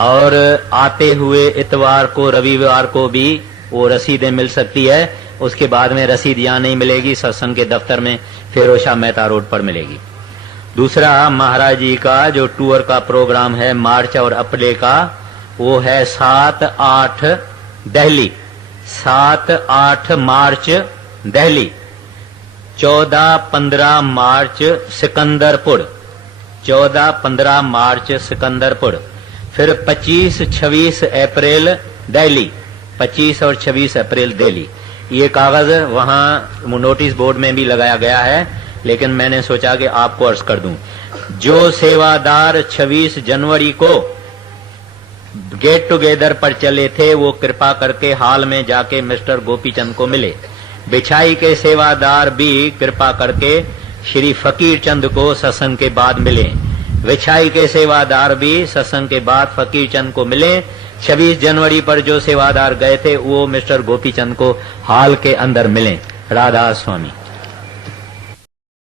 और आते हुए इतवार को, रविवार को भी वो रसीदें मिल सकती है। उसके बाद में रसीद यहाँ नहीं मिलेगी, सत्संग के दफ्तर में फिरोज शाह मेहता रोड पर मिलेगी। दूसरा, महाराज जी का जो टूर का प्रोग्राम है मार्च और अप्रैल का, वो है 7-8 दिल्ली, 7-8 मार्च दिल्ली, 14-15 मार्च सिकंदरपुर, 14-15 मार्च सिकंदरपुर। फिर 25-26 अप्रैल दिल्ली, 25 और 26 अप्रैल दिल्ली। ये कागज वहां नोटिस बोर्ड में भी लगाया गया है, लेकिन मैंने सोचा कि आपको अर्ज कर दूं। जो सेवादार 26 जनवरी को गेट टुगेदर पर चले थे, वो कृपा करके हाल में जाके मिस्टर गोपीचंद को मिले। बिछाई के सेवादार भी कृपा करके श्री फकीर चंद को सत्संग के बाद मिले। विछाई के सेवादार भी सत्संग के बाद फकीर चंद को मिले। 26 जनवरी पर जो सेवादार गए थे, वो मिस्टर गोपीचंद को हाल के अंदर मिले। राधा स्वामी।